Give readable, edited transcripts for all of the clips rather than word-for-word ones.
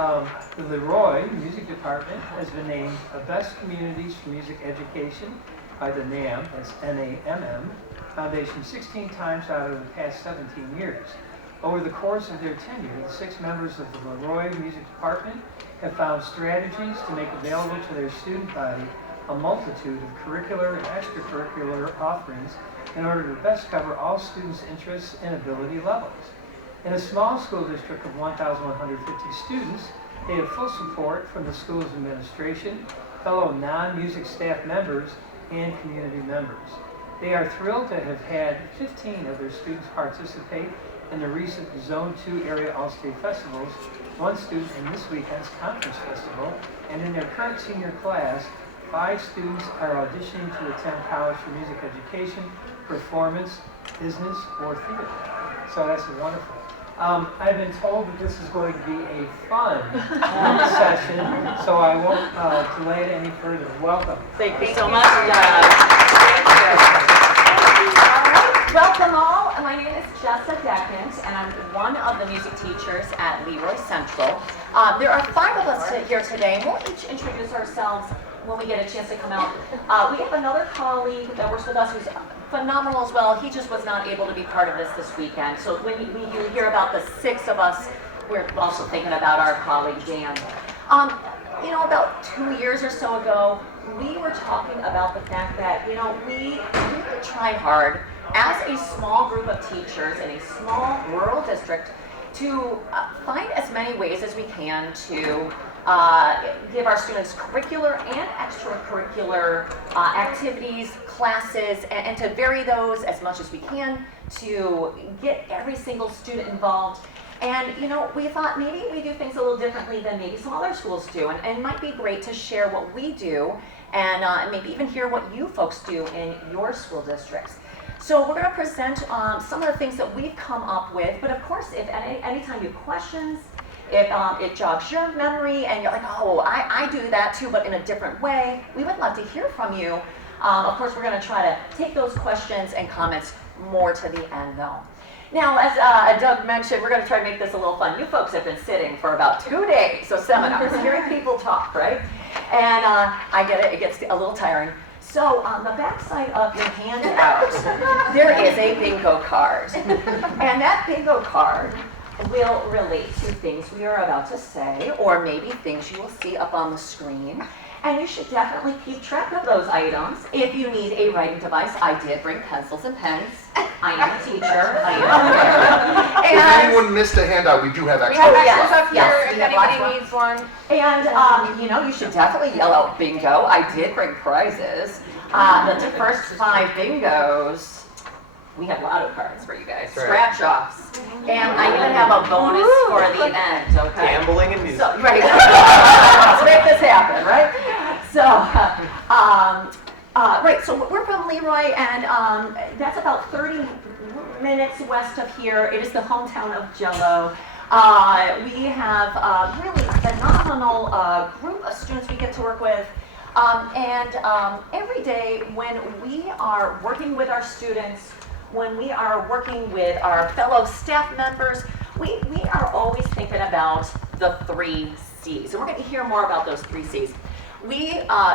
The LeRoy Music Department has been named a Best Communities for Music Education by the NAMM, that's N-A-M-M, Foundation 16 times out of the past 17 years. Over the course of their tenure, the 6 members of the LeRoy Music Department have found strategies to make available to their student body a multitude of curricular and extracurricular offerings in order to best cover all students' interests and ability levels. In a small school district of 1,150 students, they have full support from the school's administration, fellow non-music staff members, and community members. They are thrilled to have had 15 of their students participate in the recent Zone 2 area All-State Festivals, 1 student in this weekend's Conference Festival, and in their current senior class, 5 students are auditioning to attend college for music education, performance, business, or theater. So that's wonderful. I've been told that this is going to be a fun session, so I won't delay it any further. Welcome. Thank you so much, John. Thank you. All right, welcome all. My name is Jessa Dechant, and I'm one of the music teachers at LeRoy Central. There are 5 of us here today, and we'll each introduce ourselves when we get a chance to come out. We have another colleague that works with us who's phenomenal as well. He just was not able to be part of this weekend. So when you hear about the 6 of us, we're also thinking about our colleague Dan. You know, about 2 years or so ago, we were talking about the fact that, you know, we really try hard as a small group of teachers in a small rural district to find as many ways as we can to give our students curricular and extracurricular activities, classes, and to vary those as much as we can to get every single student involved. And you know, we thought maybe we do things a little differently than maybe some other schools do, and it might be great to share what we do and maybe even hear what you folks do in your school districts. So we're going to present some of the things that we've come up with, but of course, if anytime you have questions, if it jogs your memory and you're like, oh, I do that too, but in a different way, we would love to hear from you. Of course, we're going to try to take those questions and comments more to the end, though. Now, as Doug mentioned, we're going to try to make this a little fun. You folks have been sitting for about 2 days of seminars, hearing people talk, right? And I get it, it gets a little tiring. So on the back side of your handout, there is a bingo card. And that bingo card will relate to things we are about to say, or maybe things you will see up on the screen. And you should definitely keep track of those items. If you need a writing device, I did bring pencils and pens. I am a teacher. If anyone missed a handout, we do have extra. We have extras up here if anybody needs one. And you know, you should definitely yell out bingo. I did bring prizes. The first 5 bingos, we have lotto cards for you guys, scratch offs. And I even have a bonus for the end, okay? Gambling and music. So, right. Let's make this happen, right? So, right, so we're from LeRoy, and that's about 30 minutes west of here. It is the hometown of Jello. We have a really phenomenal group of students we get to work with. Every day when we are working with our students, when we are working with our fellow staff members, we are always thinking about the 3 C's. And we're going to hear more about those 3 C's. We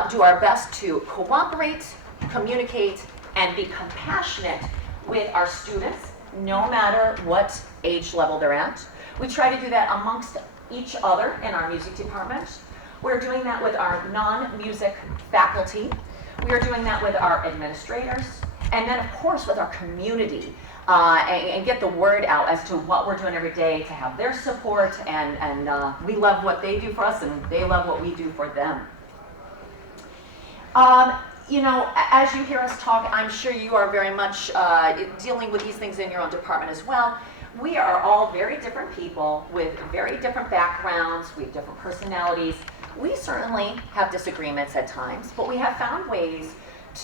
do our best to cooperate, communicate, and be compassionate with our students, no matter what age level they're at. We try to do that amongst each other in our music department. We're doing that with our non-music faculty. We are doing that with our administrators. And then, of course, with our community, and get the word out as to what we're doing every day to have their support, and we love what they do for us, and they love what we do for them. You know, as you hear us talk, I'm sure you are very much dealing with these things in your own department as well. We are all very different people with very different backgrounds, we have different personalities. We certainly have disagreements at times, but we have found ways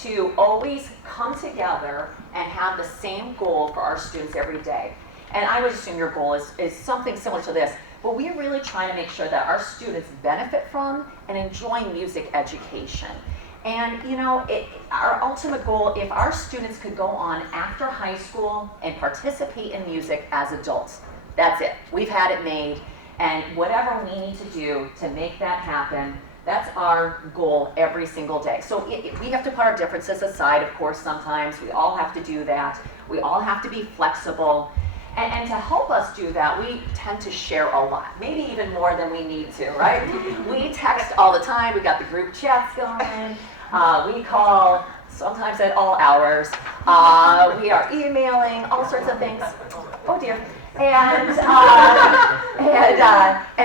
to always come together and have the same goal for our students every day. And I would assume your goal is something similar to this, but we really try to make sure that our students benefit from and enjoy music education. And you know, our ultimate goal, if our students could go on after high school and participate in music as adults, that's it. We've had it made. And whatever we need to do to make that happen, that's our goal every single day. So we have to put our differences aside, of course, sometimes. We all have to do that. We all have to be flexible. And to help us do that, we tend to share a lot, maybe even more than we need to, right? We text all the time. We got the group chats going. We call sometimes at all hours. We are emailing, all sorts of things. Oh dear. And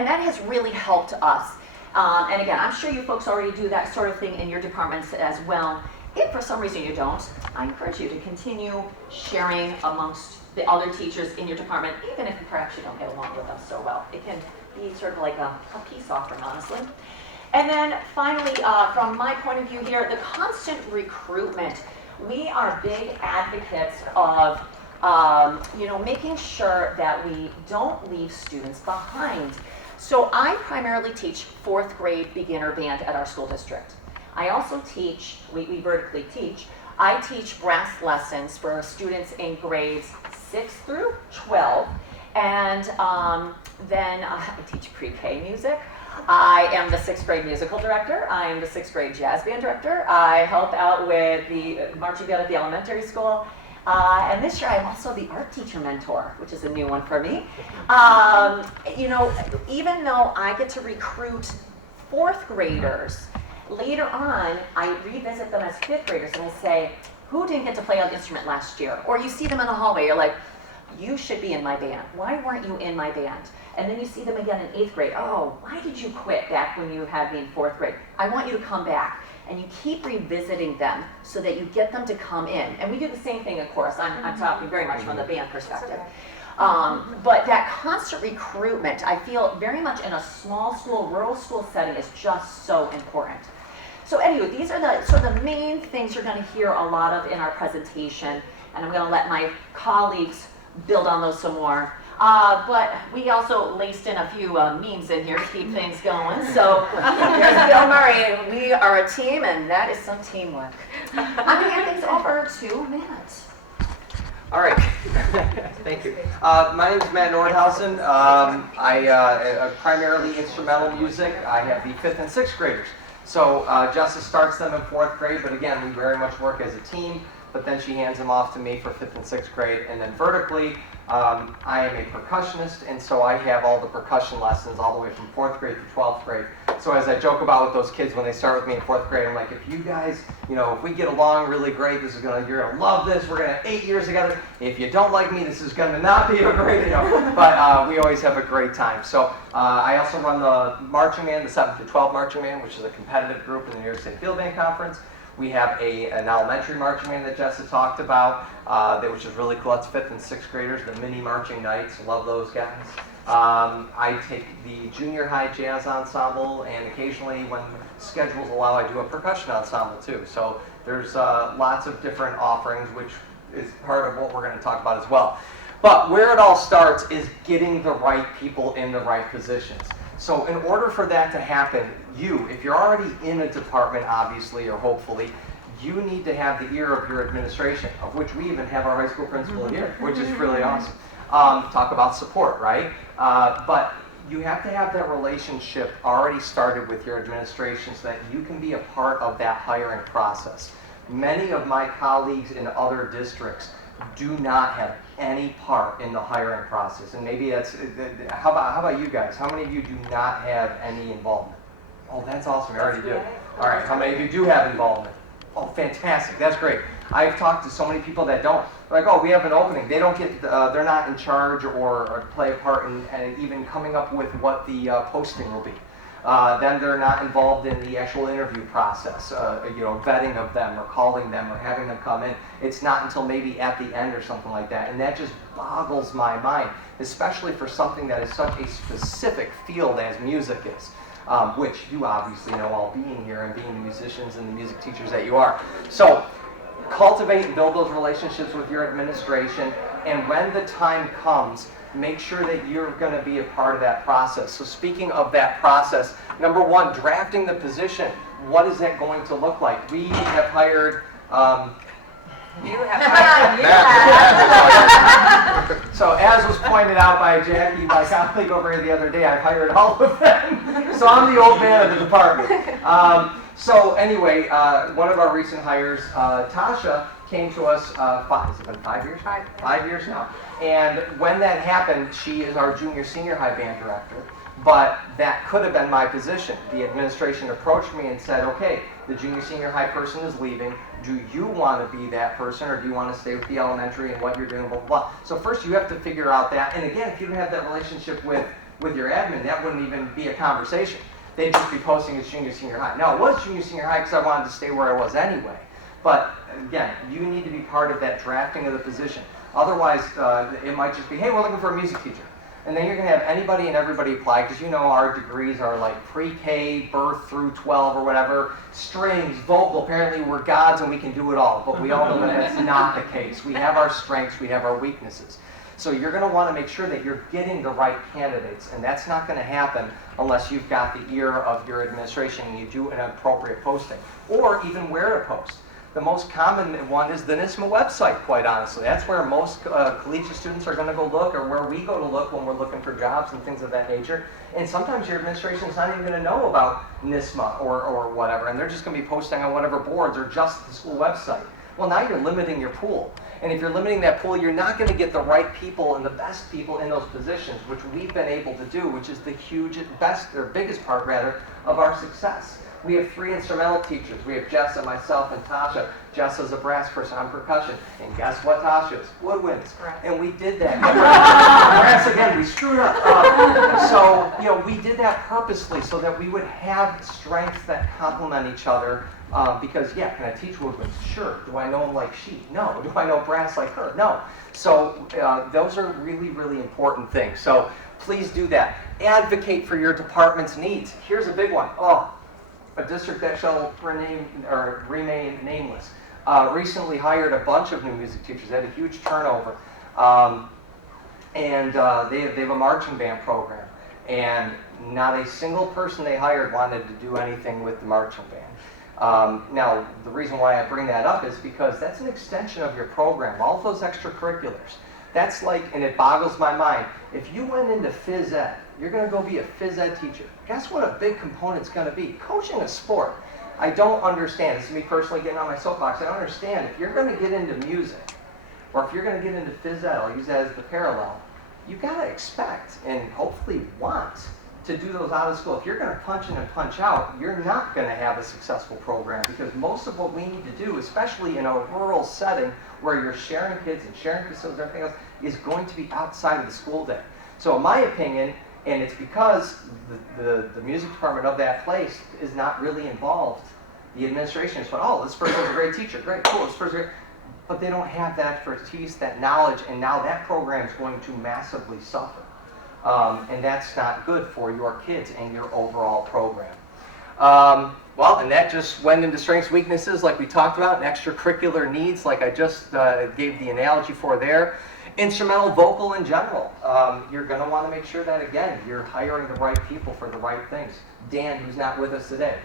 that has really helped us. And again, I'm sure you folks already do that sort of thing in your departments as well. If for some reason you don't, I encourage you to continue sharing amongst the other teachers in your department, even if perhaps you don't get along with them so well. It can be sort of like a peace offering, honestly. And then finally, from my point of view here, the constant recruitment. We are big advocates of making sure that we don't leave students behind. So I primarily teach 4th grade beginner band at our school district. I also teach, we vertically teach, I teach brass lessons for students in grades 6 through 12, and then I teach pre-K music. I am the 6th grade musical director. I am the 6th grade jazz band director. I help out with the marching band at the elementary school. And this year I'm also the art teacher mentor, which is a new one for me. Even though I get to recruit 4th graders, later on I revisit them as 5th graders and I say, who didn't get to play an instrument last year? Or you see them in the hallway, you're like, you should be in my band. Why weren't you in my band? And then you see them again in 8th grade. Oh, why did you quit back when you had me in 4th grade? I want you to come back. And you keep revisiting them so that you get them to come in. And we do the same thing, of course. I'm talking very much from the band perspective. But that constant recruitment, I feel very much in a small school, rural school setting is just so important. So anyway, these are the sort of the main things you're going to hear a lot of in our presentation. And I'm going to let my colleagues build on those some more. But we also laced in a few memes in here to keep things going. So there's Bill Murray. We are a team, and that is some teamwork. I'm going to hand things over to Matt. All right. Thank you. My name is Matt Nordhausen. I primarily instrumental music. I have the 5th and 6th graders. So Jessa starts them in 4th grade, but again, we very much work as a team. But then she hands them off to me for 5th and 6th grade. And then vertically, I am a percussionist, and so I have all the percussion lessons all the way from 4th grade to 12th grade. So as I joke about with those kids when they start with me in 4th grade, I'm like, if you guys, if we get along really great, you're gonna love this. We're gonna 8 years together. If you don't like me, this is gonna not be a great, But we always have a great time. So I also run the marching band, the 7th to 12 marching band, which is a competitive group in the New York State Field Band Conference. We have an elementary marching band that Jessa talked about, which is really cool. That's 5th and 6th graders, the mini marching nights. Love those guys. I take the junior high jazz ensemble, and occasionally, when schedules allow, I do a percussion ensemble too. So there's lots of different offerings, which is part of what we're going to talk about as well. But where it all starts is getting the right people in the right positions. So in order for that to happen, if you're already in a department, obviously, or hopefully, you need to have the ear of your administration, of which we even have our high school principal here, which is really awesome. Talk about support, right? But you have to have that relationship already started with your administration so that you can be a part of that hiring process. Many of my colleagues in other districts do not have any part in the hiring process, and maybe that's, how about you guys? How many of you do not have any involvement? Oh, that's awesome, you already do. All right, how many of you do have involvement? Oh, fantastic, that's great. I've talked to so many people that don't. They're like, oh, we have an opening. They don't get, they're not in charge or play a part in even coming up with what the posting will be. Then they're not involved in the actual interview process, vetting of them or calling them or having them come in. It's not until maybe at the end or something like that. And that just boggles my mind, especially for something that is such a specific field as music is, which you obviously know all being here and being the musicians and the music teachers that you are. So cultivate and build those relationships with your administration, and when the time comes, make sure that you're going to be a part of that process. So speaking of that process, number one, drafting the position. What is that going to look like? We have hired... You have hired. So as was pointed out by Jackie, my colleague over here the other day, I've hired all of them. So I'm the old man of the department. So anyway, one of our recent hires, Tasha, came to us, has it been 5 years? 5 years now. And when that happened, she is our junior senior high band director. But that could have been my position. The administration approached me and said, okay, the junior senior high person is leaving. Do you want to be that person, or do you want to stay with the elementary and what you're doing, blah, blah, blah. So first you have to figure out that. And again, if you don't have that relationship with your admin, that wouldn't even be a conversation. They'd just be posting as junior senior high. Now, it was junior senior high because I wanted to stay where I was anyway. But again, you need to be part of that drafting of the position. Otherwise, it might just be, hey, we're looking for a music teacher. And then you're going to have anybody and everybody apply, because you know our degrees are like pre-K, birth through 12 or whatever, strings, vocal, apparently we're gods and we can do it all. But we all know that that's not the case. We have our strengths, we have our weaknesses. So you're going to want to make sure that you're getting the right candidates, and that's not going to happen unless you've got the ear of your administration and you do an appropriate posting, or even where to post. The most common one is the NYSSMA website, quite honestly. That's where most collegiate students are going to go look, or where we go to look when we're looking for jobs and things of that nature. And sometimes your administration is not even going to know about NYSSMA or whatever, and they're just going to be posting on whatever boards or just the school website. Well, now you're limiting your pool. And if you're limiting that pool, you're not going to get the right people and the best people in those positions, which we've been able to do, which is the biggest part, rather, of our success. We have 3 instrumental teachers. We have Jessa, myself, and Tasha. Jessa's a brass person, I'm percussion. And guess what Tasha is? Woodwinds. And we did that. Brass again, we screwed up. So, we did that purposely so that we would have strengths that complement each other. Because, can I teach woodwinds? Sure. Do I know them like she? No. Do I know brass like her? No. So those are really, really important things. So please do that. Advocate for your department's needs. Here's a big one. A district that shall remain nameless. Recently hired a bunch of new music teachers. They had a huge turnover. And they have a marching band program. And not a single person they hired wanted to do anything with the marching band. Now, the reason why I bring that up is because that's an extension of your program, all of those extracurriculars. That's like, and it boggles my mind, if you went into phys ed, you're going to go be a phys ed teacher. Guess what a big component's going to be? Coaching a sport. I don't understand, this is me personally getting on my soapbox, I don't understand, if you're going to get into music, or if you're going to get into phys ed, I'll use that as the parallel, you've got to expect and hopefully want to do those out of school. If you're going to punch in and punch out, you're not going to have a successful program, because most of what we need to do, especially in a rural setting where you're sharing kids and sharing facilities and everything else, is going to be outside of the school day. So in my opinion, and it's because the music department of that place is not really involved. The administration is like, this person's a great teacher, great, cool, this person's great. But they don't have that expertise, that knowledge, and now that program is going to massively suffer. And that's not good for your kids and your overall program. And that just went into strengths, weaknesses, like we talked about, and extracurricular needs, like I just gave the analogy for there. Instrumental vocal in general. You're going to want to make sure that, again, you're hiring the right people for the right things. Dan, who's not with us today,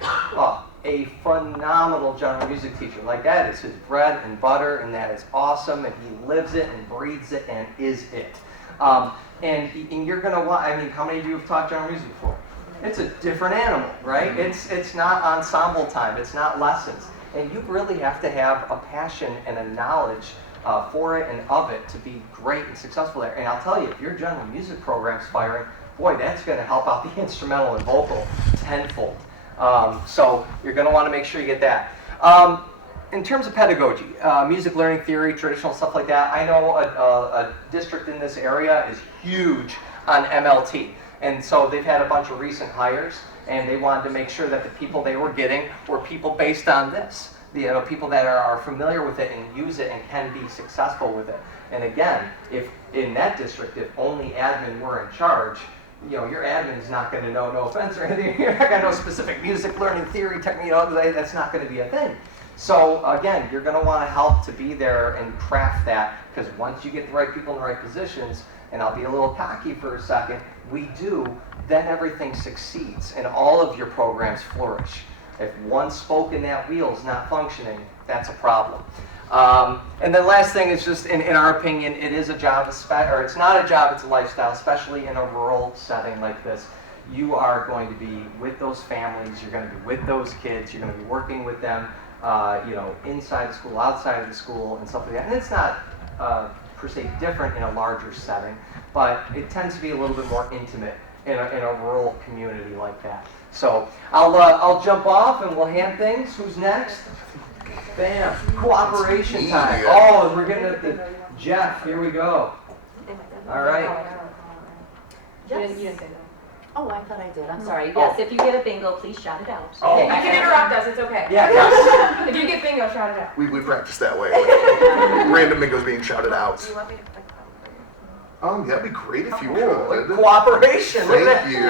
a phenomenal general music teacher. Like, that is his bread and butter, and that is awesome, and he lives it and breathes it and is it. And you're going to want, how many of you have taught general music before? It's a different animal, right? It's not ensemble time, it's not lessons. And you really have to have a passion and a knowledge for it and of it to be great and successful there. And I'll tell you, if your general music program's firing, boy, that's going to help out the instrumental and vocal tenfold. So you're going to want to make sure you get that. In terms of pedagogy, music learning theory, traditional stuff like that, I know a district in this area is huge on MLT. And so they've had a bunch of recent hires, and they wanted to make sure that the people they were getting were people based on this. People that are familiar with it and use it and can be successful with it. And again, if in that district, if only admin were in charge, your admin's not going to know, no offense or anything, you're not going to know specific music learning theory technique, that's not going to be a thing. So again, you're going to want to help to be there and craft that, because once you get the right people in the right positions, and I'll be a little cocky for a second, then everything succeeds and all of your programs flourish. If one spoke in that wheel is not functioning, that's a problem. And then last thing is just, in our opinion, it is a job, or it's not a job, it's a lifestyle, especially in a rural setting like this. You are going to be with those families, you're going to be with those kids, you're going to be working with them, inside the school, outside of the school, and stuff like that. And it's not per se different in a larger setting, but it tends to be a little bit more intimate in a rural community like that. So I'll jump off and we'll hand things. Who's next? Bam. Cooperation time. Oh, and we're getting at the Jeff. Here we go. All right. Yes. You didn't say that. Oh, I thought I did. I'm sorry. Yes, if you get a bingo, please shout it out. Oh. You can interrupt us, it's okay. Yeah. If you get bingo, shout it out. We practice that way. Random bingos being shouted out. Do you want me to click That'd be great if you Cool. could. Cooperation. Look at that. Thank you.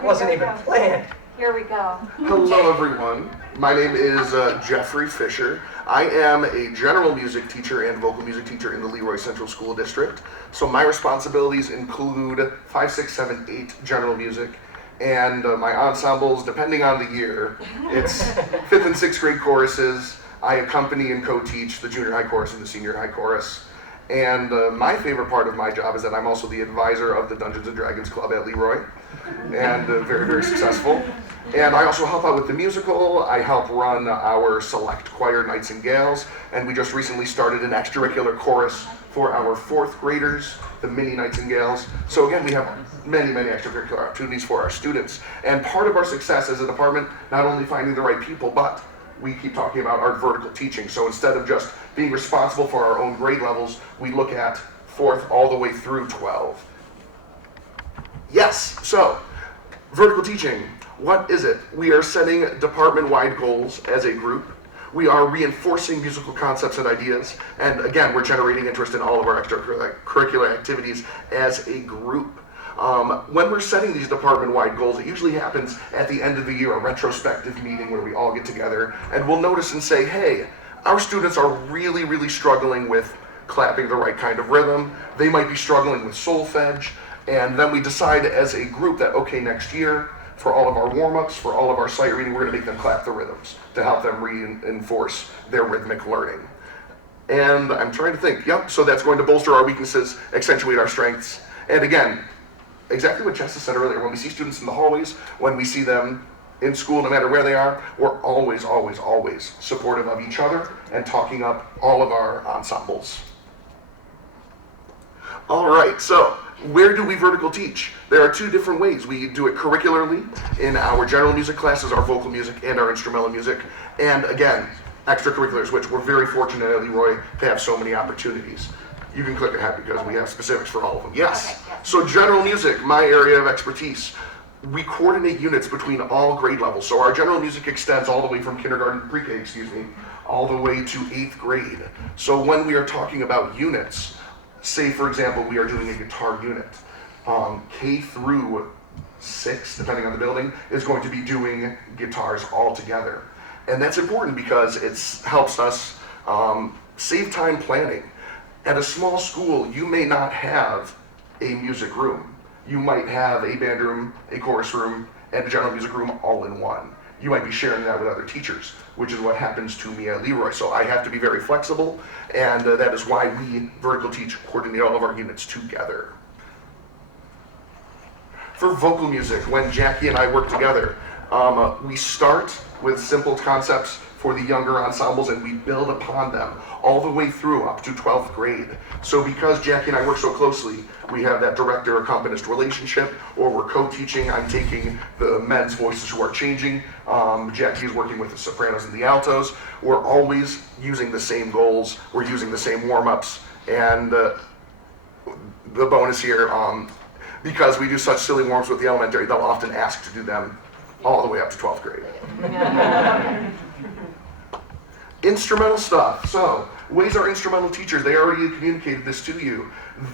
Oh. Wasn't even planned. Here we go. Hello, everyone. My name is Jeffrey Fischer. I am a general music teacher and vocal music teacher in the LeRoy Central School District. So my responsibilities include 5, 6, 7, 8 general music, and my ensembles, depending on the year, it's 5th and 6th grade choruses. I accompany and co-teach the junior high chorus and the senior high chorus. And my favorite part of my job is that I'm also the advisor of the Dungeons & Dragons Club at LeRoy, and very, very successful. And I also help out with the musical. I help run our select choir, Knights and Gals, and we just recently started an extracurricular chorus for our 4th graders, the mini Knights and Gals. So again, we have many, many extracurricular opportunities for our students. And part of our success as a department, not only finding the right people, but we keep talking about our vertical teaching. So instead of just being responsible for our own grade levels, we look at 4th all the way through 12. Yes, so vertical teaching, what is it? We are setting department-wide goals as a group. We are reinforcing musical concepts and ideas. And again, we're generating interest in all of our extracurricular activities as a group. When we're setting these department-wide goals, it usually happens at the end of the year, a retrospective meeting where we all get together and we'll notice and say, hey, our students are really, really struggling with clapping the right kind of rhythm. They might be struggling with solfege. And then we decide as a group that, okay, next year, for all of our warm-ups, for all of our sight reading, we're gonna make them clap the rhythms to help them reinforce their rhythmic learning. And I'm trying to think, yep, so that's going to bolster our weaknesses, accentuate our strengths. And again, exactly what Jessa said earlier, when we see students in the hallways, when we see them in school, no matter where they are, we're always, always, always supportive of each other and talking up all of our ensembles. All right, so where do we vertical teach? There are 2 different ways. We do it curricularly in our general music classes, our vocal music, and our instrumental music. And again, extracurriculars, which we're very fortunate at LeRoy to have so many opportunities. You can click ahead because we have specifics for all of them. Yes. Okay, yes. So general music, my area of expertise. We coordinate units between all grade levels. So our general music extends all the way from kindergarten, pre-K, all the way to 8th grade. So when we are talking about units, say for example, we are doing a guitar unit. K through 6, depending on the building, is going to be doing guitars all together. And that's important because it helps us save time planning. At a small school, you may not have a music room. You might have a band room, a chorus room, and a general music room all in one. You might be sharing that with other teachers, which is what happens to me at LeRoy. So I have to be very flexible, and that is why we vertical teach, coordinate all of our units together. For vocal music, when Jackie and I work together, we start with simple concepts for the younger ensembles and we build upon them all the way through up to 12th grade. So because Jackie and I work so closely, we have that director-accompanist relationship, or we're co-teaching. I'm taking the men's voices who are changing. Jackie is working with the sopranos and the altos. We're always using the same goals. We're using the same warm-ups. And the bonus here, because we do such silly warm-ups with the elementary, they'll often ask to do them all the way up to 12th grade. Instrumental stuff. So, ways our instrumental teachers, they already communicated this to you.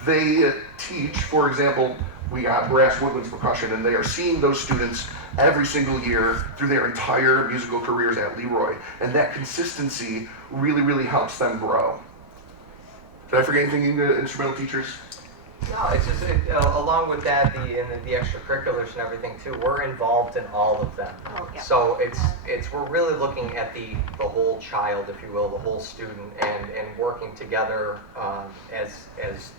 They teach, for example, we got brass, woodwinds, percussion, and they are seeing those students every single year through their entire musical careers at LeRoy. And that consistency really, really helps them grow. Did I forget anything, instrumental teachers? No, it's just along with that, the extracurriculars and everything too. We're involved in all of them. Oh, yeah. So we're really looking at the whole child, if you will, the whole student, and working together as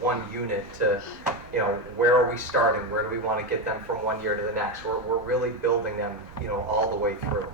one unit to, where are we starting? Where do we want to get them from one year to the next? We're really building them, all the way through.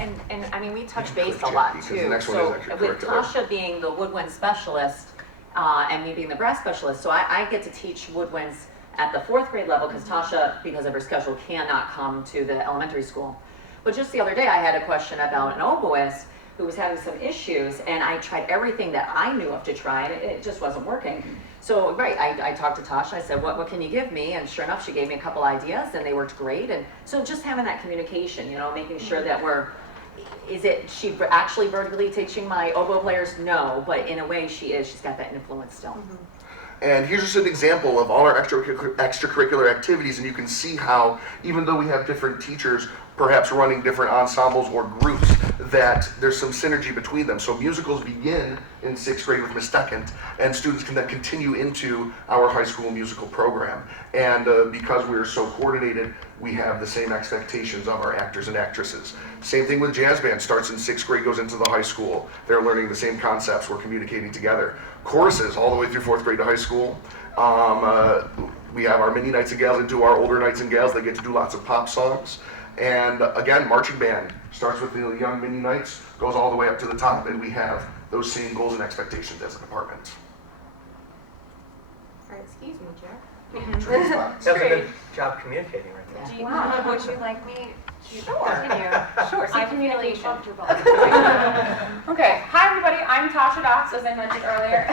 And I mean, we touch You can base click a lot Jackie, 'cause the too. next one So is with extracurricular. Tasha being the woodwind specialist and me being the brass specialist, so I get to teach woodwinds at the 4th grade level because Tasha, because of her schedule, cannot come to the elementary school. But just the other day, I had a question about an oboist who was having some issues, and I tried everything that I knew of to try, and it just wasn't working. So, right, I talked to Tasha, I said, what can you give me? And sure enough, she gave me a couple ideas, and they worked great. And so just having that communication, making sure that is she actually vertically teaching my oboe players? No, but in a way she is. She's got that influence still. And here's just an example of all our extracurricular activities, and you can see how, even though we have different teachers perhaps running different ensembles or groups, that there's some synergy between them. So musicals begin in 6th grade with Miss Dechant, and students can then continue into our high school musical program. And because we're so coordinated, we have the same expectations of our actors and actresses. Same thing with jazz band, starts in 6th grade, goes into the high school. They're learning the same concepts, we're communicating together. Choruses, all the way through 4th grade to high school. We have our mini Knights and Gals into our older Knights and Gals. They get to do lots of pop songs. And again, marching band starts with the young mini Knights, goes all the way up to the top, and we have those same goals and expectations as a department. All right, excuse me, Jack. Does a good job communicating right there. Do you, would you like me to continue? Sure, My communication. Okay, hi everybody, I'm Tasha Dotts, as I mentioned earlier.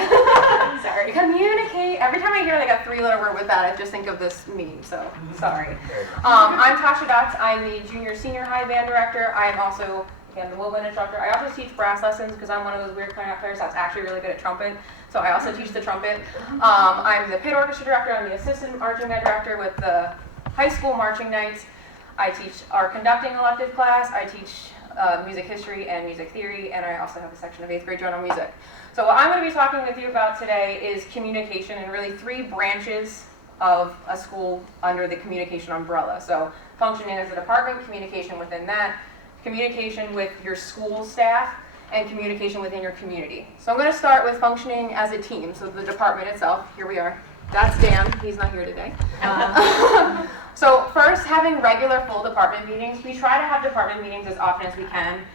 Sorry. Communicate, every time I hear like a 3-letter word with that, I just think of this meme, so sorry. I'm Tasha Dotts, I'm the junior senior high band director. I am also, again, the woodwind instructor. I also teach brass lessons because I'm one of those weird clarinet players that's actually really good at trumpet. So I also teach the trumpet. I'm the pit orchestra director, I'm the assistant marching band director with the high school marching nights. I teach our conducting elective class, I teach music history and music theory, and I also have a section of 8th grade general music. So what I'm going to be talking with you about today is communication, and really 3 branches of a school under the communication umbrella. So functioning as a department, communication within that, communication with your school staff, and communication within your community. So I'm going to start with functioning as a team, so the department itself. Here we are. That's Dan, he's not here today. So first, having regular full department meetings. We try to have department meetings as often as we can.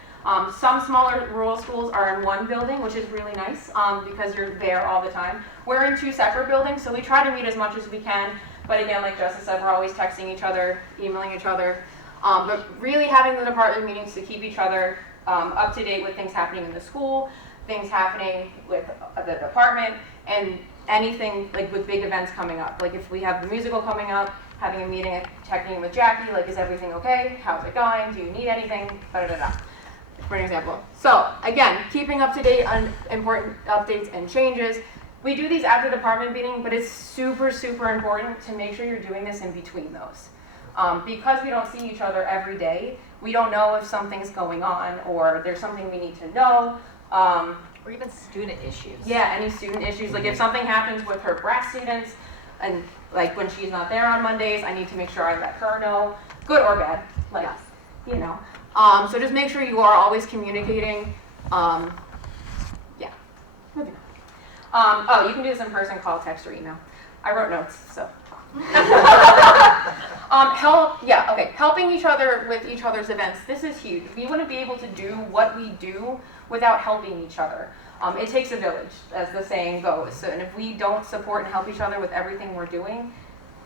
Some smaller rural schools are in one building, which is really nice because you're there all the time. We're in 2 separate buildings, so we try to meet as much as we can. But again, like Jessa said, we're always texting each other, emailing each other. But really having the department meetings to keep each other up to date with things happening in the school, things happening with the department, and anything like with big events coming up. Like if we have the musical coming up, having a meeting, checking in with Jackie, like is everything okay? How's it going? Do you need anything? Da-da-da-da. For an example. So again, keeping up to date on important updates and changes. We do these at the department meeting, but it's super, super important to make sure you're doing this in between those. Because we don't see each other every day, we don't know if something's going on or there's something we need to know. Or even student issues. Yeah, any student issues. Like if something happens with her brass students, and like when she's not there on Mondays, I need to make sure I let her know, good or bad. Like, Yes. you know. So just make sure you are always communicating. Yeah. Moving on. Oh, you can do this in person, call, text, or email. I wrote notes, so. Helping each other with each other's events. This is huge. We wouldn't be able to do what we do without helping each other. It takes a village, as the saying goes. So, and if we don't support and help each other with everything we're doing,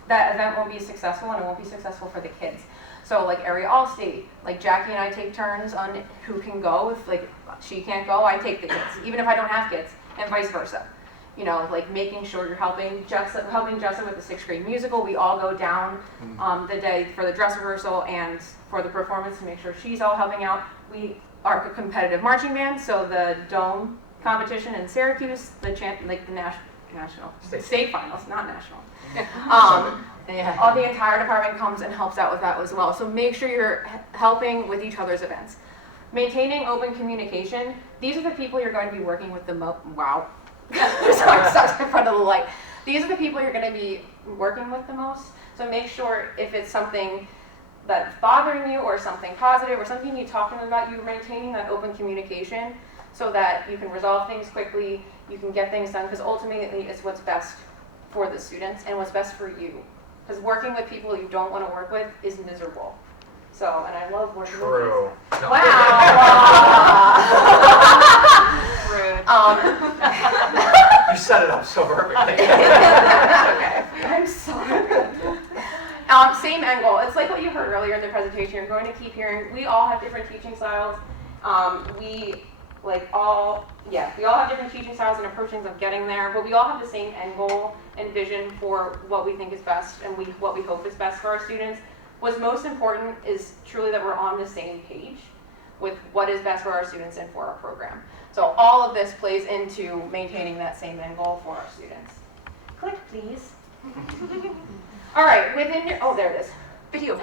that event won't be successful, and it won't be successful for the kids. So like area all-state, like Jackie and I take turns on who can go. If like she can't go, I take the kids, even if I don't have kids, and vice versa. You know, like making sure you're helping Jessa with the 6th grade musical. We all go down the day for the dress rehearsal and for the performance to make sure she's all helping out. We are a competitive marching band, so the Dome competition in Syracuse, the national state finals, not national. All the entire department comes and helps out with that as well. So make sure you're helping with each other's events. Maintaining open communication. These are the people you're going to be working with the most. Wow. So I'm stuck in front of the light. these are the people you're going to be working with the most. So make sure if it's something that's bothering you or something positive or something you talk to them about, you're maintaining that open communication so that you can resolve things quickly, you can get things done, because ultimately it's what's best for the students and what's best for you. Because working with people you don't want to work with is miserable. So, and I love working with True. these. No. Wow. You set it up so perfectly. Okay. I'm sorry. Same end goal. It's like what you heard earlier in the presentation. You're going to keep hearing. We all have different teaching styles. We all have different teaching styles and approaches of getting there, but we all have the same end goal and vision for what we think is best and what we hope is best for our students. What's most important is truly that we're on the same page with what is best for our students and for our program. So all of this plays into maintaining that same end goal for our students. Click, please. All right, within your, oh, there it is. Video. No!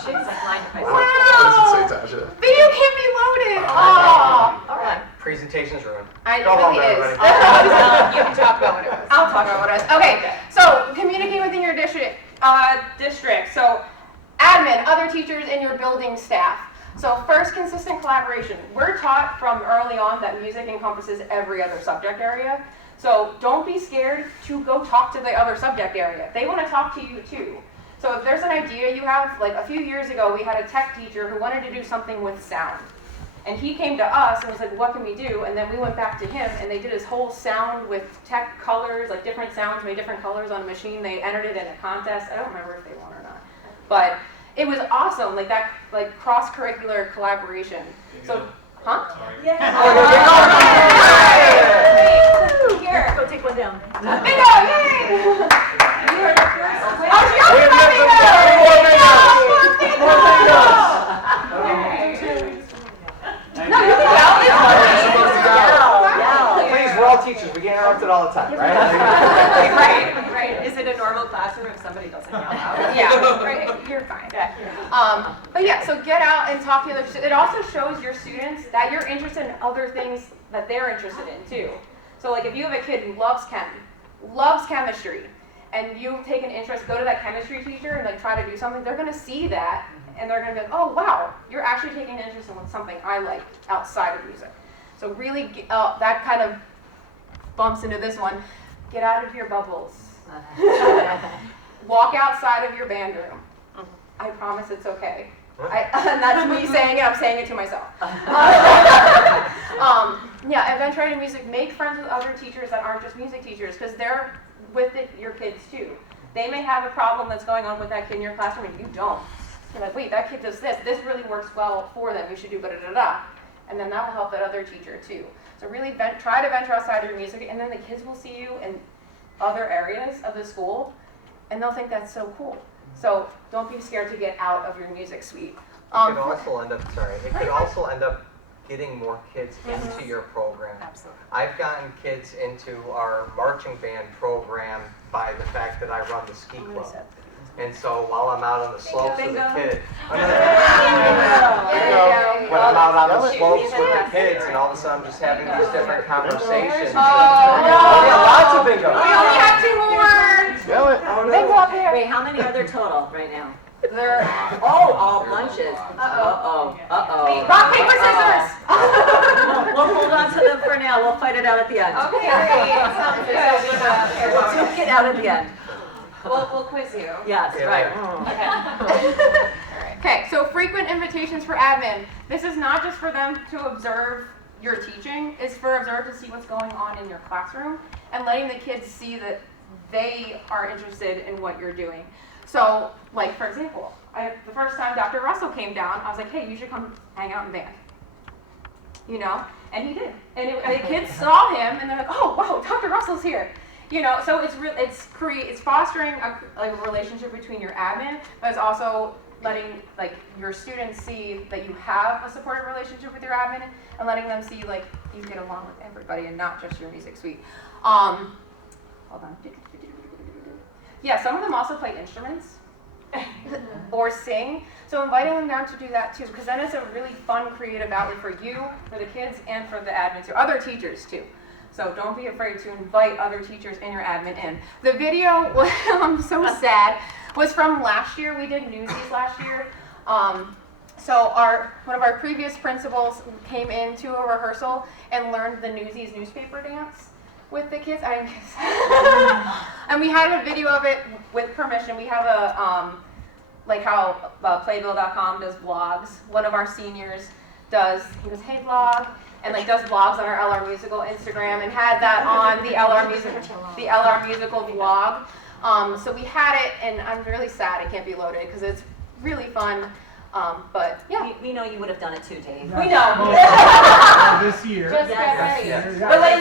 She's like blind if I What does it say, Tasha? Video can't be loaded. Oh, all right. Presentation's ruined. It Go home, really is. everybody. You can talk about what it was. I'll talk about what it is. Okay, so communicate within your district. So admin, other teachers, and your building staff. So first, consistent collaboration. We're taught from early on that music encompasses every other subject area. So don't be scared to go talk to the other subject area. They want to talk to you too. So if there's an idea you have, like a few years ago, we had a tech teacher who wanted to do something with sound. And he came to us and was like, what can we do? And then we went back to him and they did his whole sound with tech colors, like different sounds made different colors on a machine. They entered it in a contest. I don't remember if they won or not. But it was awesome, like that, like cross-curricular collaboration. So, huh? Yeah. Here. Go take one down. Bingo! Yay! You heard it first. Oh, she We also have got more bingo! bingos! No, you can yell. Please, we're all teachers. We get interrupted all the time, right? Right. Is it a normal classroom if somebody doesn't yell out? Yeah, right. You're fine. But yeah, so get out and talk to others. It also shows your students that you're interested in other things that they're interested in too. So like if you have a kid who loves chemistry, and you take an interest, go to that chemistry teacher and like try to do something, they're gonna see that and they're gonna be like, oh wow, you're actually taking an interest in something I like outside of music. So really, that kind of bumps into this one. Get out of your bubbles. Walk outside of your band room. I promise it's okay. And that's me saying it, I'm saying it to myself. Yeah, and then try to music, make friends with other teachers that aren't just music teachers, because they're with your kids too. They may have a problem that's going on with that kid in your classroom and you don't. You're like, wait, that kid does this. This really works well for them. You should do da-da-da-da. And then that will help that other teacher too. So really try to venture outside of your music, and then the kids will see you in other areas of the school, and they'll think that's so cool. So don't be scared to get out of your music suite. It could also end up getting more kids into your program. Absolutely. I've gotten kids into our marching band program by the fact that I run the ski club. And so while I'm out on the slopes with the kids, when I'm out on the slopes with the kids, and all of a sudden I'm just having these different conversations. Lots of bingo. We only have 2 more. Yell it. Bingo up here. Wait, how many are there total right now? They're All bunches. Uh-oh. rock, paper, scissors. We'll hold on to them for now. We'll fight it out at the end. Okay, great. Sounds good. We'll duke it out at the end. We'll quiz you. Yes, right. Okay, so frequent invitations for admin. This is not just for them to observe your teaching, it's for observe to see what's going on in your classroom and letting the kids see that they are interested in what you're doing. So, like for example, the first time Dr. Russell came down, I was like, hey, you should come hang out in band. You know? And he did. And the kids saw him and they're like, oh, wow, Dr. Russell's here. You know, so it's fostering a relationship between your admin, but it's also letting like your students see that you have a supportive relationship with your admin, and letting them see like you get along with everybody and not just your music suite. Hold on. Yeah, some of them also play instruments or sing. So inviting them down to do that too, because then it's a really fun, creative outlet for you, for the kids, and for the admins, or other teachers too. So don't be afraid to invite other teachers and your admin in. The video, I'm so sad, was from last year. We did Newsies last year. So one of our previous principals came into a rehearsal and learned the Newsies newspaper dance with the kids. And we had a video of it with permission. We have a, like how Playbill.com does vlogs. One of our seniors he goes, hey vlog, and like does vlogs on our LR Musical Instagram, and had that on the LR Musical vlog. So we had it, and I'm really sad it can't be loaded because it's really fun. But yeah, We know you would have done it too, Dave. we know. This year. Just get ready. Yes. But like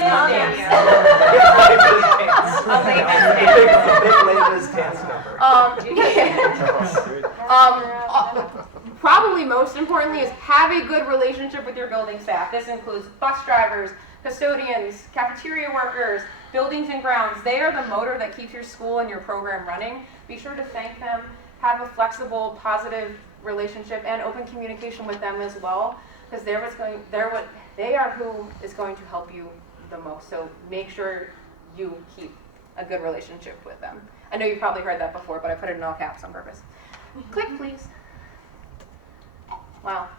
probably most importantly is have a good relationship with your building staff. This includes bus drivers, custodians, cafeteria workers, buildings and grounds. They are the motor that keeps your school and your program running. Be sure to thank them. Have a flexible, positive relationship and open communication with them as well, because they are who is going to help you the most. So make sure you keep a good relationship with them. I know you've probably heard that before, but I put it in all caps on purpose. Click, please. Wow.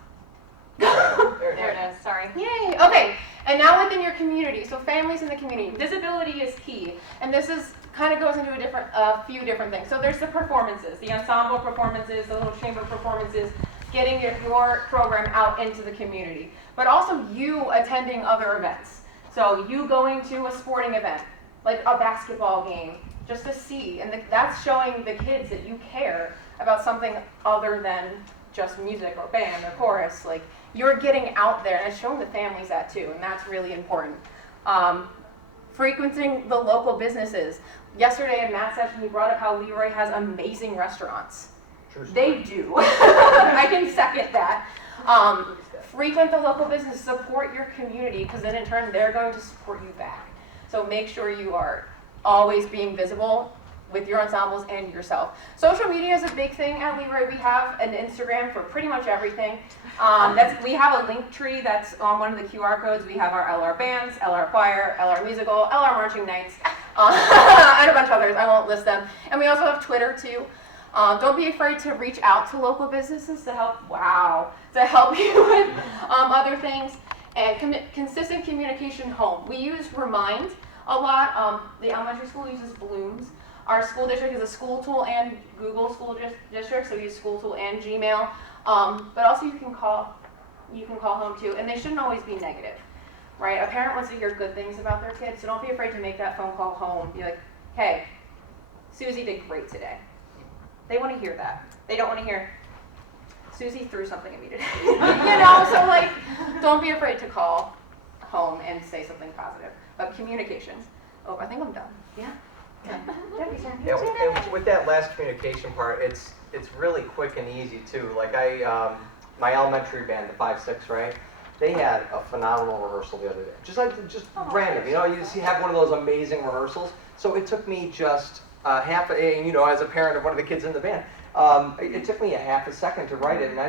There it is, sorry. Yay, okay. And now within your community, so families in the community, visibility is key. And this is kind of goes into a few different things. So there's the performances, the ensemble performances, the little chamber performances, getting your program out into the community. But also you attending other events. So you going to a sporting event, like a basketball game, just to see. And that's showing the kids that you care about something other than just music or band or chorus. Like, you're getting out there, and it's showing the families that too, and that's really important. Frequenting the local businesses. Yesterday in math session, we brought up how LeRoy has amazing restaurants. They do. I can second that. Frequent the local business, support your community, because then in turn they're going to support you back. So make sure you are always being visible with your ensembles and yourself. Social media is a big thing at LeRoy. We have an Instagram for pretty much everything. We have a link tree that's on one of the QR codes. We have our LR bands, LR choir, LR musical, LR marching nights, and a bunch of others. I won't list them. And we also have Twitter too. Don't be afraid to reach out to local businesses to help you with other things. And consistent communication home. We use Remind a lot. The elementary school uses Blooms. Our school district is a school tool and Google School District, so we use school tool and Gmail. But also you can call home too, and they shouldn't always be negative, right? A parent wants to hear good things about their kids, so don't be afraid to make that phone call home. Be like, hey, Susie did great today. They want to hear that. They don't want to hear, Susie threw something at me today. So like, don't be afraid to call home and say something positive. But communications. Oh, I think I'm done. Yeah. Yeah, and with that last communication part, it's really quick and easy too. Like my elementary band, the 5-6, right? They had a phenomenal rehearsal the other day. Just random, you have one of those amazing rehearsals. So it took me just half as a parent of one of the kids in the band, it took me a half a second to write it, and I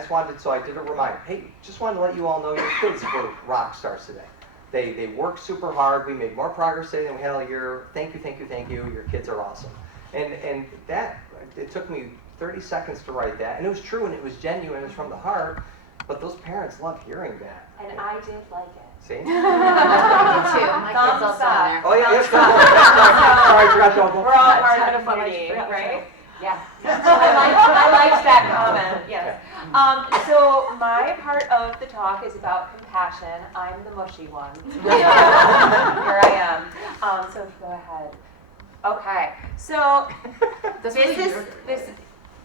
did a reminder. Hey, just wanted to let you all know your kids were rock stars today. They worked super hard. We made more progress today than we had all year. Thank you. Your kids are awesome. And that, it took me 30 seconds to write that. And it was true, and it was genuine. It was from the heart. But those parents love hearing that. And I did like it. See? Me too. My kids also on there. Oh, yeah. Sorry, I forgot to go. We're all part of the community, right? Yeah. I liked that comment, yes. So my part of the talk is about compassion. I'm the mushy one. Here I am. So go ahead. Okay. So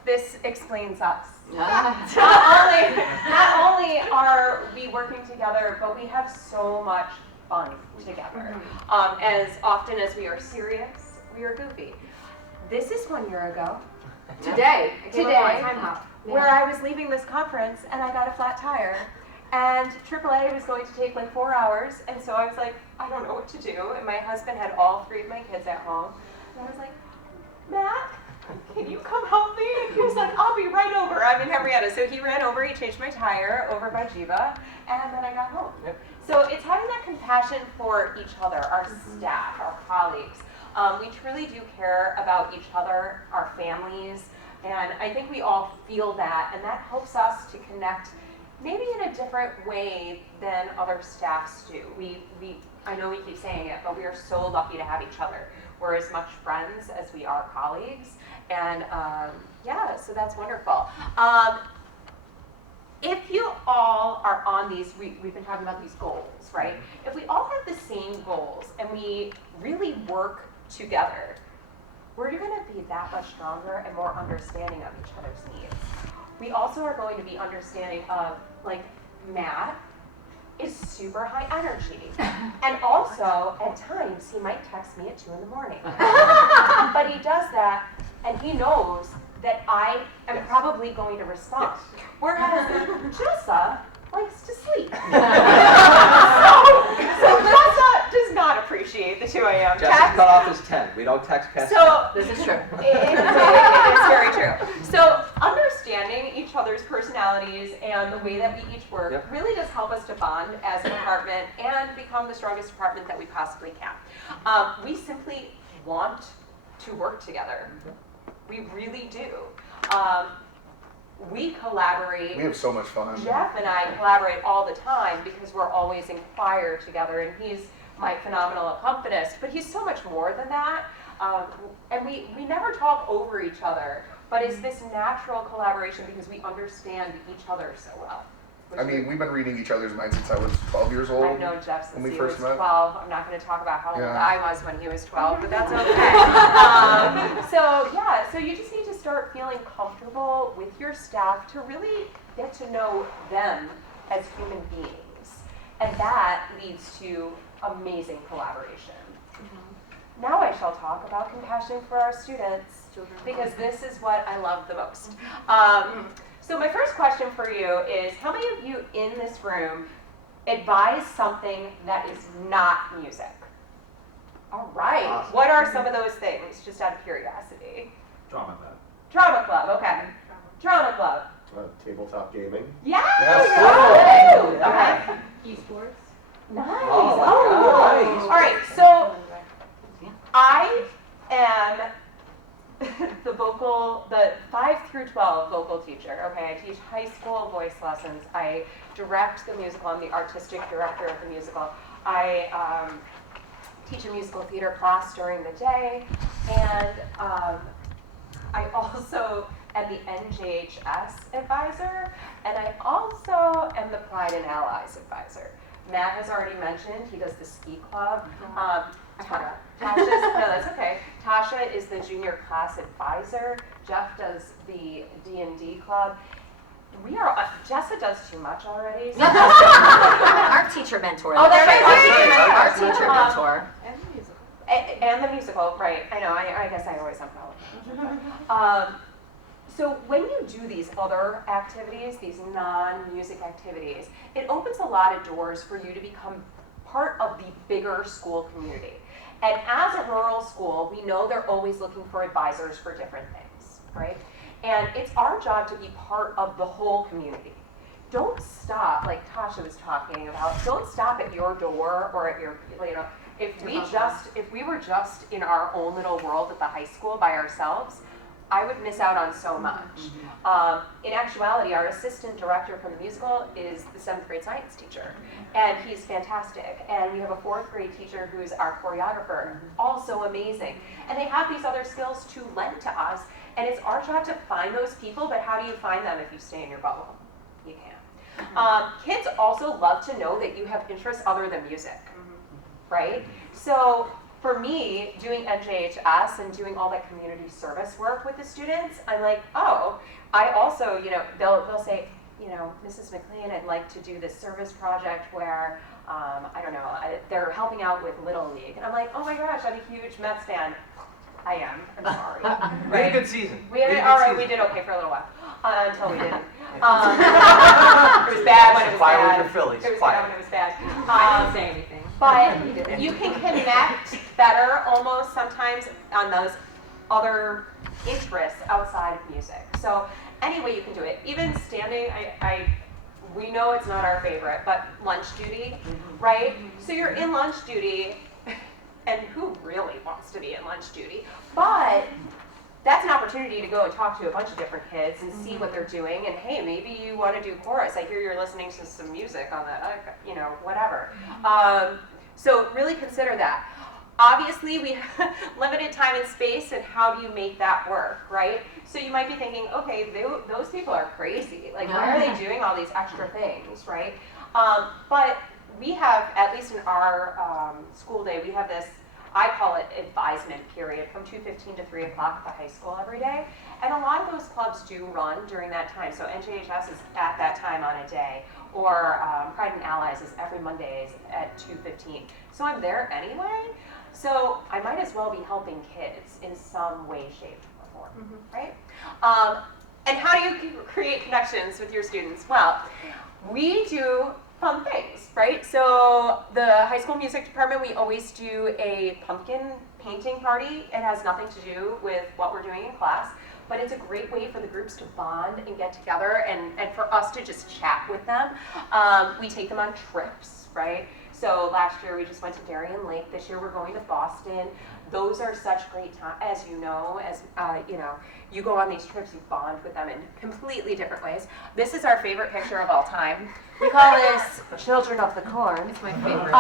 this explains us. Not only are we working together, but we have so much fun together. As often as we are serious, we are goofy. This is 1 year ago. Today, where I was leaving this conference and I got a flat tire. And AAA was going to take like 4 hours, and so I was like, I don't know what to do. And my husband had all 3 of my kids at home. And I was like, Matt, can you come help me? And he was like, I'll be right over. I'm in Henrietta. So he ran over, he changed my tire over by Jiva, and then I got home. So it's having that compassion for each other, our staff, our colleagues. We truly do care about each other, our families, and I think we all feel that, and that helps us to connect maybe in a different way than other staffs do. I know we keep saying it, but we are so lucky to have each other. We're as much friends as we are colleagues, and yeah, so that's wonderful. If you all are on these, we've been talking about these goals, right? If we all have the same goals and we really work together, we're going to be that much stronger and more understanding of each other's needs. We also are going to be understanding of, like, Matt is super high energy. And also, at times, he might text me at 2 in the morning. But he does that, and he knows that I am probably going to respond. Whereas Jessa likes to sleep. so Jessa does not appreciate the 2 a.m. Jessa's text. cutoff is 10. We don't text past 10. So this is true. It is very true. So understanding each other's personalities and the way that we each work really does help us to bond as a department and become the strongest department that we possibly can. We simply want to work together. We really do. We collaborate. We have so much fun. Jeff and I collaborate all the time because we're always in choir together, and he's my phenomenal accompanist, but he's so much more than that. And we never talk over each other, but it's this natural collaboration because we understand each other so well. I mean, we've been reading each other's minds since I was 12 years old. I've known Jeff since when we he first was met. 12. I'm not going to talk about how old Yeah. I was when he was 12, but that's okay. So you just need to start feeling comfortable with your staff to really get to know them as human beings. And that leads to amazing collaboration. Now I shall talk about compassion for our students, because this is what I love the most. So my first question for you is, how many of you in this room advise something that is not music? All right. Awesome. What are some of those things, just out of curiosity? Drama club. Drama club, okay. Drama club. Tabletop gaming. Yeah. Yes. Woo! Okay. Esports. Nice. Oh, Oh, nice. all right. So I am the 5 through 12 vocal teacher. Okay, I teach high school voice lessons. I direct the musical. I'm the artistic director of the musical. I teach a musical theater class during the day, and I also am the NJHS advisor, and I also am the Pride and Allies advisor. Matt has already mentioned he does the ski club. Tasha's, no, that's okay. Tasha is the junior class advisor. Jeff does the D&D club. We are, Jessa does too much already. So Our teacher mentor. Oh, that's right. Our teacher mentor. And the musical, right. I know, I guess I always have So when you do these other activities, these non-music activities, it opens a lot of doors for you to become part of the bigger school community. And as a rural school, we know they're always looking for advisors for different things, right? And it's our job to be part of the whole community. Don't stop, like Tasha was talking about, don't stop at your door or at your, if we were just in our own little world at the high school by ourselves, I would miss out on so much. In actuality, our assistant director for the musical is the 7th grade science teacher, and he's fantastic. And we have a 4th grade teacher who's our choreographer, also amazing. And they have these other skills to lend to us, and it's our job to find those people, but how do you find them if you stay in your bubble? You can't. Kids also love to know that you have interests other than music, right? So for me, doing NJHS and doing all that community service work with the students, I'm like, oh, I also, they'll say, Mrs. McLean, I'd like to do this service project where, I don't know, they're helping out with Little League. And I'm like, oh my gosh, I'm a huge Mets fan. I am, I'm sorry. We had a good season. We did okay for a little while, until we didn't. It was bad when it was Fire bad. with your Phillies. It was Fire. bad when it was bad. I didn't say anything. But you can connect better almost sometimes on those other interests outside of music. So any way you can do it. Even standing, I we know it's not our favorite, but lunch duty, right? So you're in lunch duty, and who really wants to be in lunch duty? But that's an opportunity to go and talk to a bunch of different kids and see what they're doing. And hey, maybe you want to do chorus. I hear you're listening to some music on that, whatever. So really consider that. Obviously, we have limited time and space, and how do you make that work, right? So you might be thinking, okay, those people are crazy. Like, why are they doing all these extra things, right? But we have, at least in our school day, we have this, I call it advisement period, from 2:15 to 3 o'clock at the high school every day. And a lot of those clubs do run during that time. So NJHS is at that time on a day, or Pride and Allies is every Mondays at 2:15. So I'm there anyway. So I might as well be helping kids in some way, shape, or form, right? And how do you create connections with your students? Well, we do fun things, right? So the high school music department, we always do a pumpkin painting party. It has nothing to do with what we're doing in class, but it's a great way for the groups to bond and get together and for us to just chat with them. We take them on trips, right? So last year we just went to Darien Lake. This year we're going to Boston. Those are such great times, as you go on these trips, you bond with them in completely different ways. This is our favorite picture of all time. We call this Children of the Corn. It's my favorite.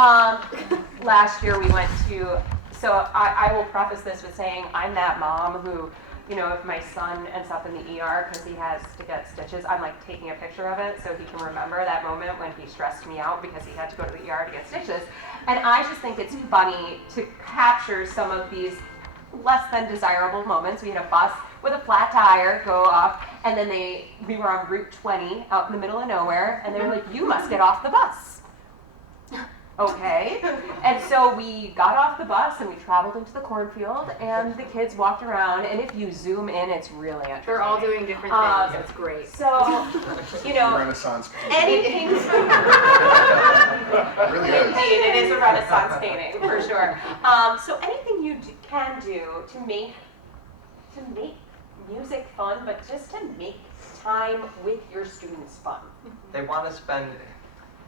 Last year we went to, so I will preface this with saying I'm that mom who, if my son ends up in the ER because he has to get stitches, I'm like taking a picture of it so he can remember that moment when he stressed me out because he had to go to the ER to get stitches. And I just think it's funny to capture some of these less than desirable moments. We had a bus with a flat tire go off, and then we were on Route 20 out in the middle of nowhere, and they were like, "You must get off the bus." Okay. And so we got off the bus and we traveled into the cornfield, and the kids walked around, and if you zoom in, it's really entertaining. They're all doing different things. It's great. So, Renaissance painting. anything. It really is. Indeed, it is a Renaissance painting for sure. So anything you can do to make music fun, but just to make time with your students fun. They want to spend,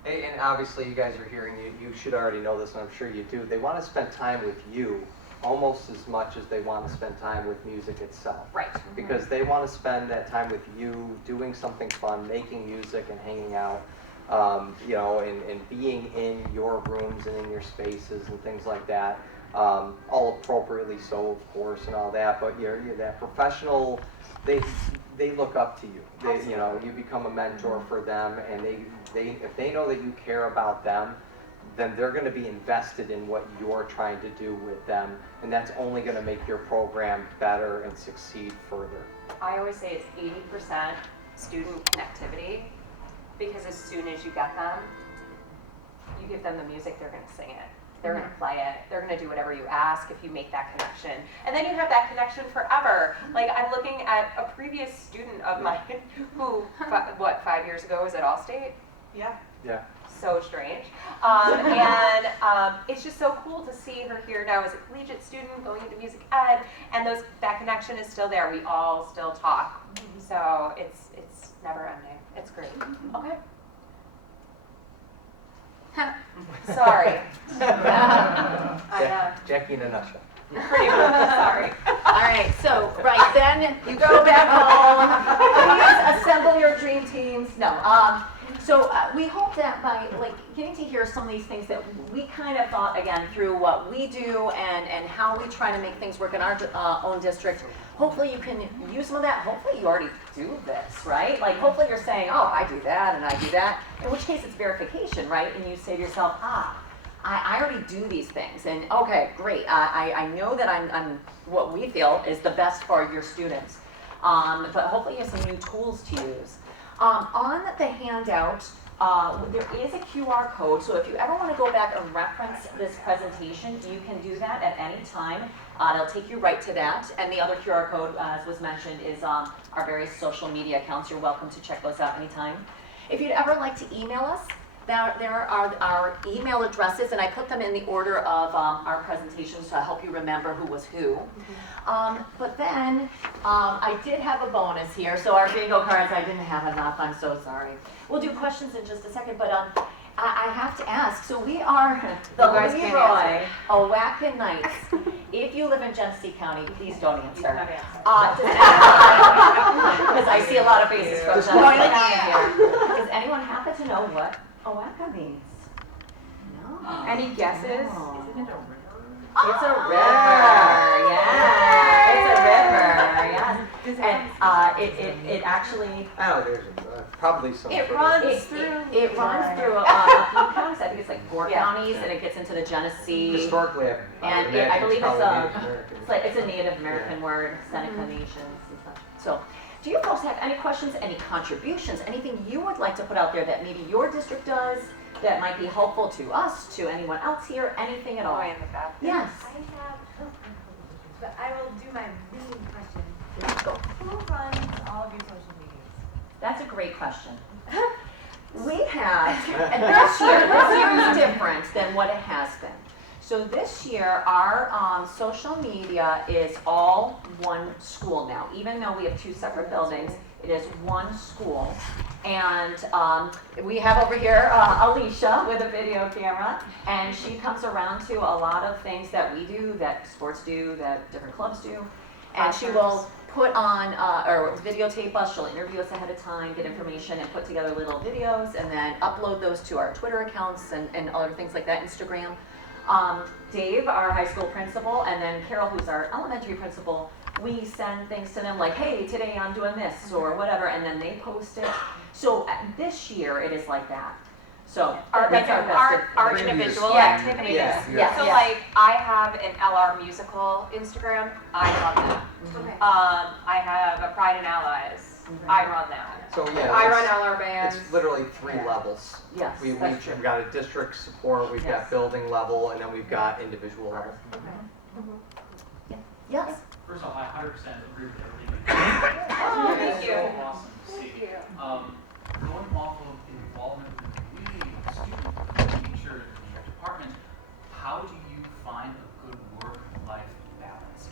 and obviously you guys are hearing, you should already know this, and I'm sure you do, they want to spend time with you almost as much as they want to spend time with music itself. Right. Because they want to spend that time with you doing something fun, making music and hanging out, and being in your rooms and in your spaces and things like that. All appropriately so, of course, and all that, but you're that professional, they look up to you. You become a mentor for them, and if they know that you care about them, then they're going to be invested in what you're trying to do with them, and that's only going to make your program better and succeed further. I always say it's 80% student connectivity, because as soon as you get them, you give them the music, they're going to sing it. They're going to play it. They're going to do whatever you ask if you make that connection. And then you have that connection forever. Like, I'm looking at a previous student of mine who, 5 years ago was at Allstate? Yeah. Yeah. So strange. It's just so cool to see her here now as a collegiate student going into music ed, and that connection is still there. We all still talk. So it's never ending. It's great. Okay. Sorry. Jackie in a nutshell. Pretty much, sorry. All right, so then you go back home. Please assemble your dream teams. No. So we hope that by getting to hear some of these things that we kind of thought again through what we do and how we try to make things work in our own district. Hopefully you can use some of that. Hopefully you already do this, right? Like hopefully you're saying, oh, I do that and I do that. In which case it's verification, right? And you say to yourself, I already do these things, and okay, great. I know that I'm what we feel is the best for your students. But hopefully you have some new tools to use. On the handout, there is a QR code, so if you ever want to go back and reference this presentation, you can do that at any time. It'll take you right to that. And the other QR code, as was mentioned, is our various social media accounts. You're welcome to check those out anytime. If you'd ever like to email us, there are our email addresses, and I put them in the order of our presentations to help you remember who was who. But then I did have a bonus here, so our bingo cards, I didn't have enough, I'm so sorry. We'll do questions in just a second, but I have to ask, so we are the You guys can't LeRoy Owaka Knights. If you live in Genesee County, please don't answer. Because I see a lot of faces from Genesee County here. Does anyone happen to know what Owaka means? No. Any guesses? No. Isn't it a river? It's a river, yeah. It's a river, yes. And it actually, Oh, there's probably some. It sort of- runs it through. runs through a few counties. I think it's like 4 counties, and it gets into the Genesee. Historically, And imagine I believe probably it's Native American. it's a Native American word, Seneca Nations and stuff. So, do you folks have any questions, any contributions, anything you would like to put out there that maybe your district does that might be helpful to us, to anyone else here, anything at all? in the back. Yes. I have, but I will do my leading question. Go. Who runs all of your social medias? That's a great question. We have, and this year is different than what it has been. So this year, our social media is all one school now. Even though we have 2 separate buildings, it is one school. And we have over here Alicia with a video camera, and she comes around to a lot of things that we do, that sports do, that different clubs do. And she will put on or videotape us, she'll interview us ahead of time, get information, and put together little videos, and then upload those to our Twitter accounts and other things like that, Instagram. Dave, our high school principal, and then Carol, who's our elementary principal, we send things to them like, hey, today I'm doing this, or whatever, and then they post it. So this year, it is like that. So that's our best. Our Previous. individual Yeah. activities. Yeah. Yeah. So Yeah. like I have an LR musical Instagram. I run that. Okay. I have a Pride and Allies. I run that. So yeah, I run it's- LR bands. It's literally 3 levels. Yes, We've that's true. got a district support, we've Yes. got building level, and then we've got individual level. Yes. First off, I 100% agree with everything. Oh, thank It's you. so awesome to see. Thank you. Going off of involvement with the community, student, teacher, and department, how do you find a good work-life balance?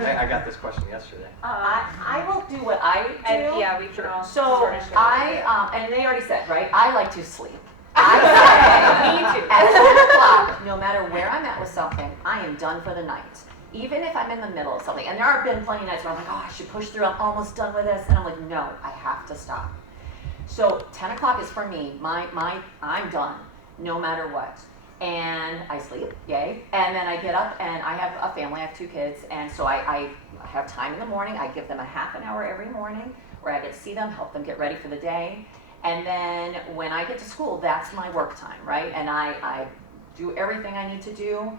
I got this question yesterday. I will do what I do. And yeah, we can all So sort of share. and they already said, right? I like to sleep. I say, Me too. at 7 o'clock, no matter where I'm at with something, I am done for the night. Even if I'm in the middle of something. And there have been plenty of nights where I'm like, oh, I should push through. I'm almost done with this. And I'm like, no, I have to stop. So 10 o'clock is for me. I'm done, no matter what. And I sleep, yay. And then I get up, and I have a family. I have 2 kids. And so I have time in the morning. I give them a half an hour every morning where I get to see them, help them get ready for the day. And then when I get to school, that's my work time, right? And I do everything I need to do.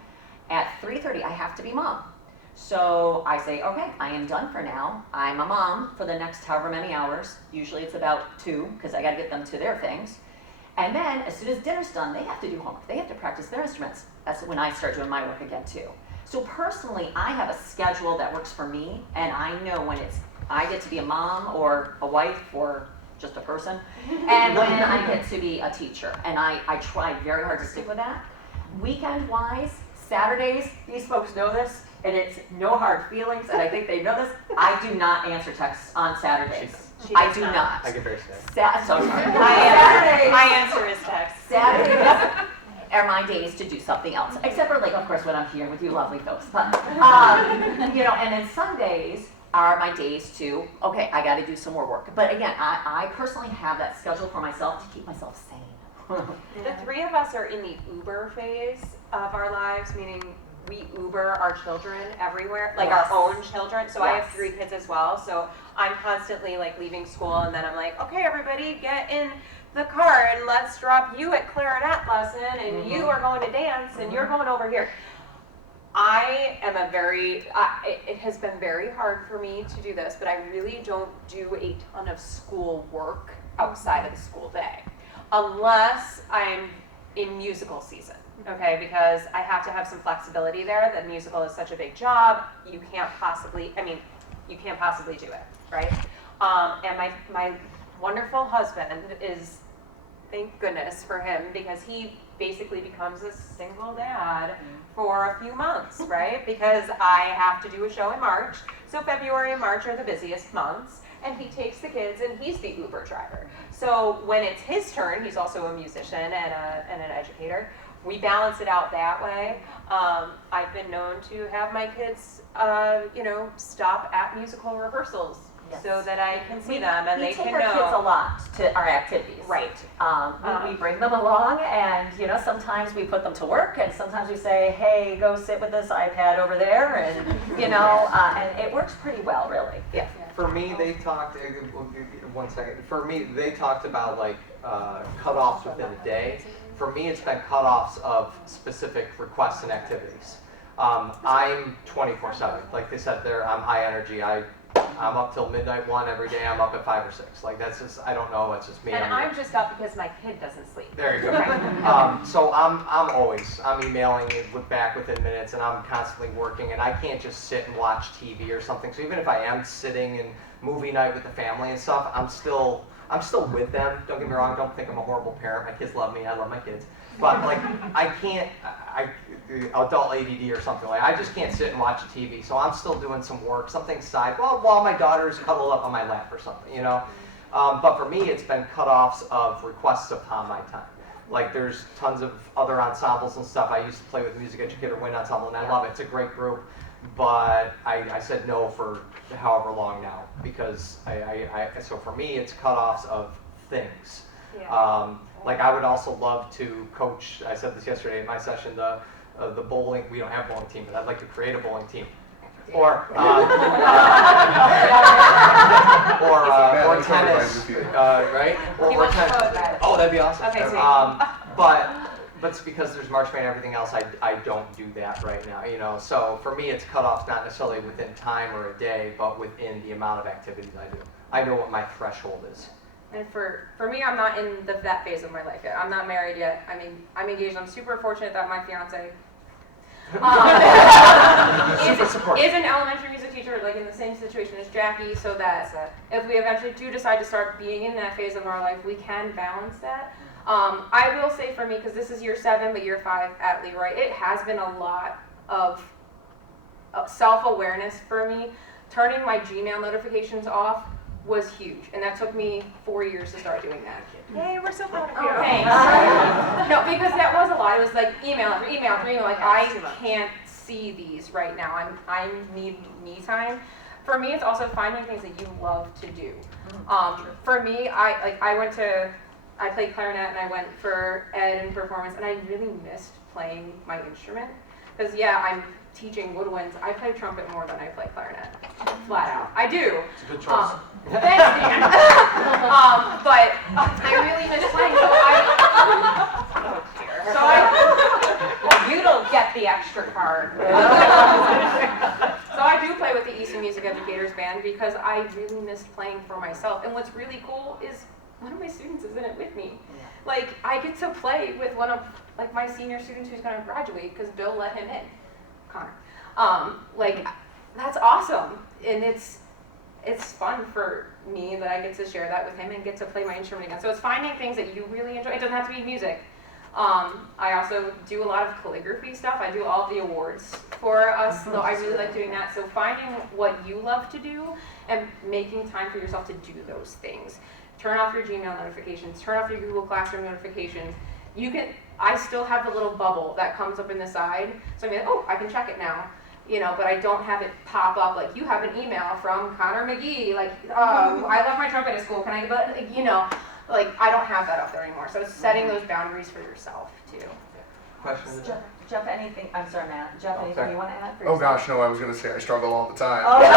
At 3:30, I have to be mom. So I say, okay, I am done for now. I'm a mom for the next however many hours. Usually it's about 2, because I got to get them to their things. And then as soon as dinner's done, they have to do homework. They have to practice their instruments. That's when I start doing my work again too. So personally, I have a schedule that works for me, and I know when I get to be a mom or a wife or just a person, and when I get to be a teacher. And I try very hard to stick with that. Weekend-wise, Saturdays, these folks know this, and it's no hard feelings, and I think they know this. I do not answer texts on Saturdays. I do not. I get very sad. So sorry. My Saturdays, answer is text. Saturdays are my days to do something else, except for, like, of course, when I'm here with you lovely folks. But and then Sundays are my days to, okay, I got to do some more work. But again, I personally have that schedule for myself to keep myself sane. The 3 of us are in the Uber phase of our lives, meaning we Uber our children everywhere, like Yes. our own children. So I have Yes. 3 kids as well. So I'm constantly like leaving school, and then I'm like, okay, everybody get in the car and let's drop you at clarinet lesson, and you are going to dance, and you're going over here. I am it has been very hard for me to do this, but I really don't do a ton of school work outside of the school day. Unless I'm in musical season, okay? Because I have to have some flexibility there. The musical is such a big job. You can't possibly do it, right? And my wonderful husband is thank goodness for him, because he basically becomes a single dad for a few months, right? Because I have to do a show in March, so February and March are the busiest months, and he takes the kids and he's the Uber driver. So when it's his turn, he's also a musician and an educator. We balance it out that way. I've been known to have my kids, stop at musical rehearsals. Yes. So that I can see them and they can know. We take our kids a lot to our activities. Right. We bring them along, and sometimes we put them to work, and sometimes we say, hey, go sit with this iPad over there, and and it works pretty well, really. Yeah. For me, they talked, 1 second, for me, they talked about like cutoffs within a day. For me, it's been cutoffs of specific requests and activities. I'm 24/7. Like they said there, I'm high energy. I'm up till midnight 1 every day. I'm up at 5 or 6. Like that's just, I don't know, it's just me. And I'm just up because my kid doesn't sleep. There you go. So I'm emailing it back within minutes, and I'm constantly working, and I can't just sit and watch TV or something. So even if I am sitting in movie night with the family and stuff, I'm still with them. Don't get me wrong, don't think I'm a horrible parent. My kids love me, I love my kids. But like I can't, adult ADD or something, like I just can't sit and watch TV. So I'm still doing some work, something side, while my daughter's cuddled up on my lap or something, But for me, it's been cutoffs of requests upon my time. Like there's tons of other ensembles and stuff. I used to play with the Music Educator Wind Ensemble, and I love it. It's a great group. But I said no for however long now, because so for me, it's cutoffs of things. Yeah. Like I would also love to coach, I said this yesterday in my session, the bowling. We don't have a bowling team, but I'd like to create a bowling team. Or tennis, right? Or tennis. Oh, that'd be awesome. Okay, sweet. But it's because there's March Band and everything else, I don't do that right now, So for me, it's cutoffs not necessarily within time or a day, but within the amount of activities I do. I know what my threshold is. And for me, I'm not in that phase of my life yet. I'm not married yet. I mean, I'm engaged. I'm super fortunate that my fiance is an elementary music teacher, like in the same situation as Jackie, so that if we eventually do decide to start being in that phase of our life, we can balance that. I will say for me, because this is year 7, but year 5 at LeRoy, it has been a lot of self-awareness for me. Turning my Gmail notifications off was huge, and that took me 4 years to start doing that. Yay, we're so proud of you. Thanks. No, because that was a lot. It was like email after email after email. Like I can't see these right now. I need me time. For me, it's also finding things that you love to do. For me, I played clarinet and I went for ed and performance, and I really missed playing my instrument. Because I'm teaching woodwinds. I play trumpet more than I play clarinet, flat out. I do. It's a good choice. Thanks, Dan. But I really miss playing. You don't get the extra card. So I do play with the Eastern Music Educators Band because I really missed playing for myself. And what's really cool is one of my students is in it with me. Like I get to play with one of my senior students who's going to graduate because Bill let him in, Connor. That's awesome, and it's fun for me that I get to share that with him and get to play my instrument again. So it's finding things that you really enjoy. It doesn't have to be music. I also do a lot of calligraphy stuff. I do all of the awards for us, so I really like doing that. So finding what you love to do and making time for yourself to do those things. Turn off your Gmail notifications, turn off your Google Classroom notifications. I still have the little bubble that comes up in the side, so I'm like, I can check it now, but I don't have it pop up like, you have an email from Connor McGee, I left my trumpet at school, can I, I don't have that up there anymore, so it's setting those boundaries for yourself, too. Questions? Jeff, anything, I'm sorry, Matt, Jeff, anything you want to add for Oh yourself? gosh, no, I was going to say I struggle all the time. Oh, there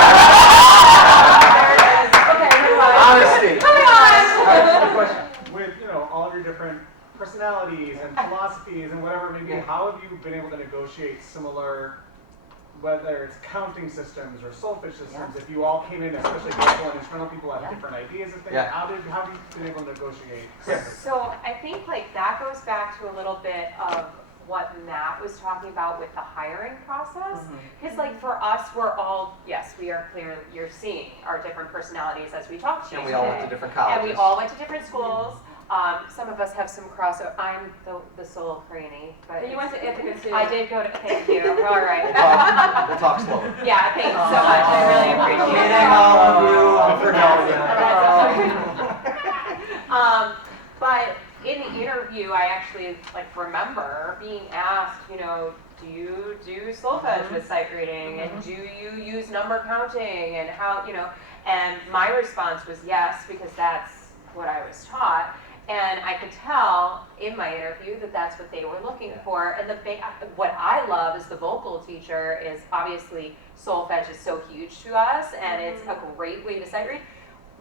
it is. Okay, never mind. Honesty. Come on! Question. With all of your different personalities and philosophies and whatever it may be, how have you been able to negotiate similar, whether it's counting systems or solfege systems, if you all came in, especially vocal and instrumental people have different ideas of things, how have you been able to negotiate? So I think that goes back to a little bit of what Matt was talking about with the hiring process. Because for us, we're all, yes, we are clear, you're seeing our different personalities as we talk to you And we all went to different colleges. And we all went to different schools. Some of us have some crossover. I'm the sole cranny, but You went to Ithaca too. I did go to. Thank you. All right. We'll talk slower. Yeah, thank you so much. I really appreciate it. Kidding, all of you. I'm forgetting. But in the interview, I actually remember being asked, do you do solfege with sight reading, and do you use number counting, and how, and my response was yes, because that's what I was taught. And I could tell in my interview that that's what they were looking for. And what I love as the vocal teacher is obviously solfege is so huge to us, and it's a great way to sight read.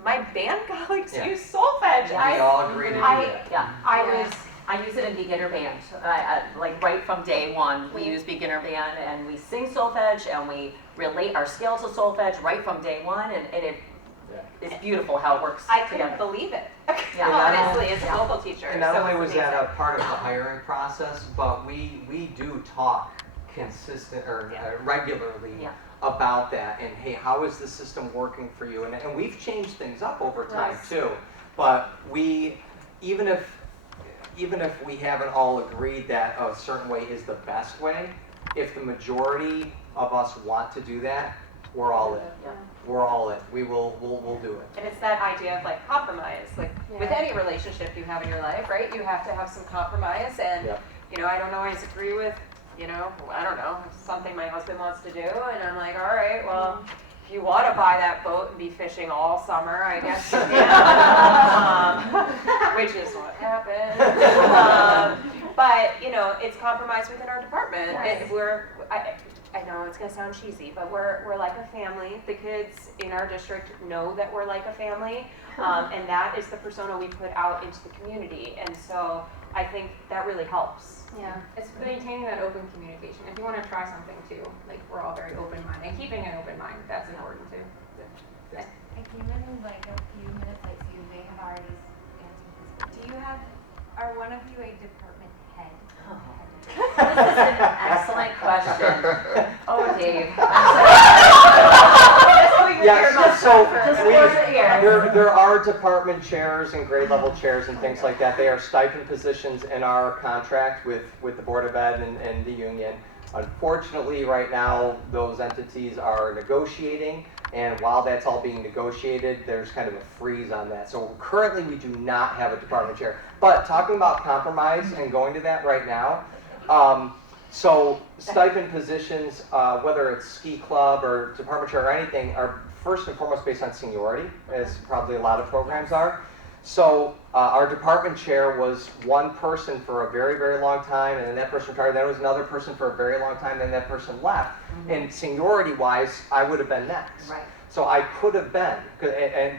My band colleagues use solfege. We all agree to do that. I use it in beginner band. Right from day one, we use beginner band, and we sing solfege, and we relate our scale to solfege right from day one, and it's beautiful how it works I together. couldn't believe it. Yeah. Honestly, as a vocal teacher. And not so only it's was that amazing. a part of the hiring process, but we do talk consistent or regularly about that, and hey, how is the system working for you? And we've changed things up over time too. But even if we haven't all agreed that a certain way is the best way, if the majority of us want to do that, we're all in. Yeah. We're all in. We'll do it. And it's that idea of compromise. With any relationship you have in your life, right? You have to have some compromise. And, I don't always agree with, I don't know, something my husband wants to do. And I'm like, all right, well, if you want to buy that boat and be fishing all summer, I guess you can. Which is what happened. But, it's compromise within our department. Yes. And I know it's going to sound cheesy, but we're like a family. The kids in our district know that we're like a family, and that is the persona we put out into the community. And so I think that really helps. Yeah. It's maintaining that open communication. If you want to try something too, we're all very open-minded. And keeping an open mind, that's important too. I came in a few minutes late, so you may have already answered this. Are one of you a department head? This is an excellent question. Oh, Dave. Yes, so Just there are department chairs and grade level chairs and things like that. They are stipend positions in our contract with the Board of Ed and the union. Unfortunately, right now, those entities are negotiating, and while that's all being negotiated, there's kind of a freeze on that. So currently, we do not have a department chair. But talking about compromise and going to that right now, so stipend positions, whether it's ski club or department chair or anything, are first and foremost based on seniority, as probably a lot of programs are. So our department chair was one person for a very, very long time, and then that person retired. Then it was another person for a very long time, then that person left. And seniority-wise, I would have been next. Right. So I could have been,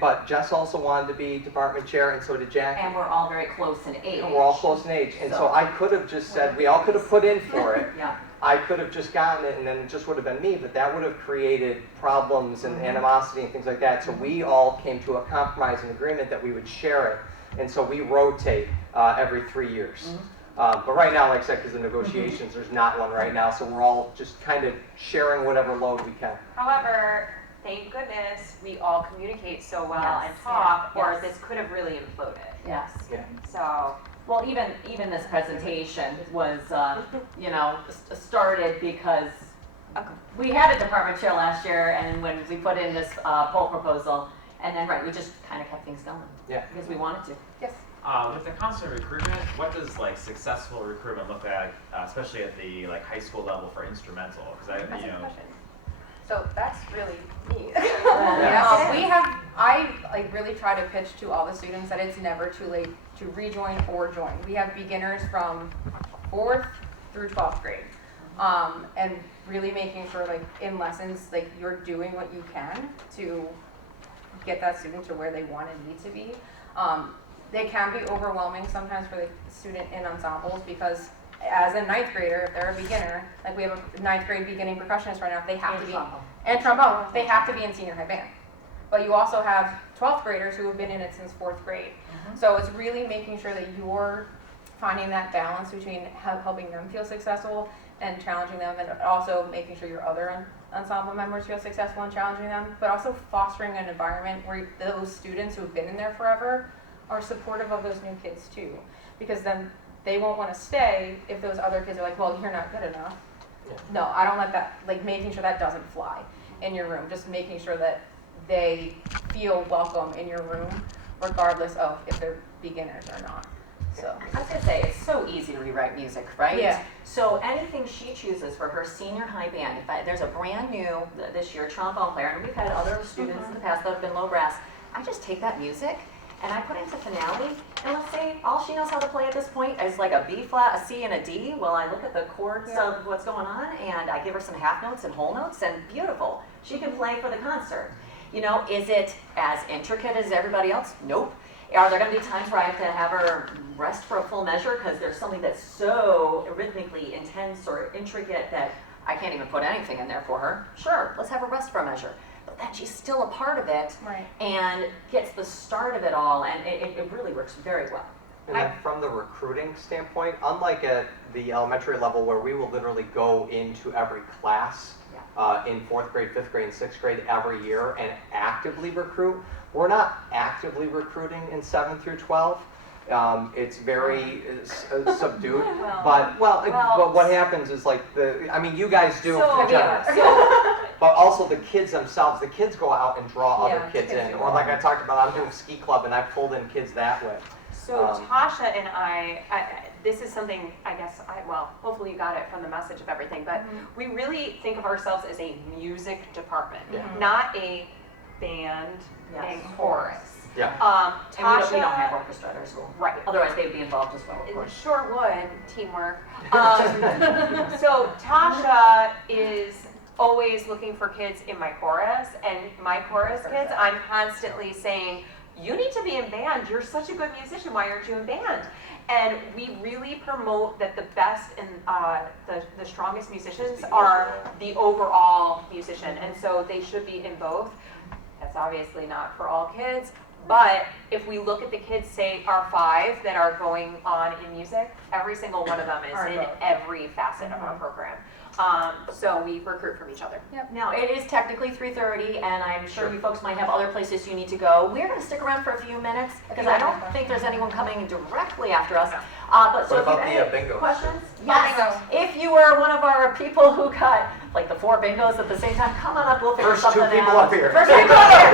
but Jess also wanted to be department chair, and so did Jackie. And we're all very close in age. And we're all close in age, and so I could have just said, we all could have put in for it. Yeah. I could have just gotten it, and then it just would have been me, but that would have created problems and animosity and things like that. So we all came to a compromise and agreement that we would share it, and so we rotate every 3 years. But right now, like I said, because of negotiations, there's not one right now, so we're all just kind of sharing whatever load we can. However, thank goodness we all communicate so well Yes. and talk, or Yes. this could have really imploded. Yes. Yeah. So, Well, even this presentation was, started because we had a department chair last year, and when we put in this poll proposal, and then we just kind of kept things going. Yeah. Because we wanted to. yes. With the constant recruitment, what does successful recruitment look like, especially at the high school level for instrumental? Because That's a question. So that's really me. Yes. I really try to pitch to all the students that it's never too late to rejoin or join. We have beginners from 4th through 12th grade. And really making sure in lessons, you're doing what you can to get that student to where they want and need to be. They can be overwhelming sometimes for the student in ensembles because as a 9th grader, if they're a beginner, we have a 9th grade beginning percussionist right now, they have to be, and trombone, they have to be in senior high band. But you also have 12th graders who have been in it since 4th grade. So it's really making sure that you're finding that balance between helping them feel successful and challenging them, and also making sure your other ensemble members feel successful and challenging them, but also fostering an environment where those students who've been in there forever are supportive of those new kids too, because then they won't want to stay if those other kids are like, well, you're not good enough. Yeah. No, I don't let that, like making sure that doesn't fly in your room, just making sure that they feel welcome in your room, regardless of if they're beginners or not. So I was gonna say, it's so easy to rewrite music, right? Yeah. So anything she chooses for her senior high band, there's a brand new, this year, trombone player, and we've had other students in the past that have been low brass, I just take that music and I put it into finale, and let's say all she knows how to play at this point is like a B flat, a C, and a D. Well, I look at the chords of what's going on, and I give her some half notes and whole notes, and beautiful. She can play for the concert. You know, is it as intricate as everybody else? Nope. Are there going to be times where I have to have her rest for a full measure because there's something that's so rhythmically intense or intricate that I can't even put anything in there for her? Sure, let's have her rest for a measure. But then she's still a part of it and gets the start of it all, and it really works very well. And then from the recruiting standpoint, unlike at the elementary level where we will literally go into every class in 4th grade, 5th grade, and 6th grade every year and actively recruit, we're not actively recruiting in 7 through 12. It's very subdued, but what happens is like you guys do but also the kids themselves. The kids go out and draw other kids in, or like I talked about, I'm doing ski club and I pulled in kids that way. So Tasha and I, this is something I guess hopefully you got it from the message of everything, but we really think of ourselves as a music department, not a band and chorus. Yeah. Tasha, we don't have orchestra at our school. Right. Otherwise, they'd be involved as well, of It course. sure would, teamwork. So Tasha is always looking for kids in my chorus, and my chorus kids, I'm constantly saying, you need to be in band. You're such a good musician. Why aren't you in band? And we really promote that the best and the strongest musicians are the overall musician, and so they should be in both. That's obviously not for all kids, but if we look at the kids, say our 5 that are going on in music, every single one of them is in every facet of our program. So we recruit from each other. Yep. Now, it is technically 3:30, and I'm sure you folks might have other places you need to go. We're going to stick around for a few minutes, because I don't think there's anyone coming directly after us. But so if you have any questions? Yes. If you were one of our people who got like the 4 bingos at the same time, come on up, we'll figure something out. First 2 people up here. First 2 people up here.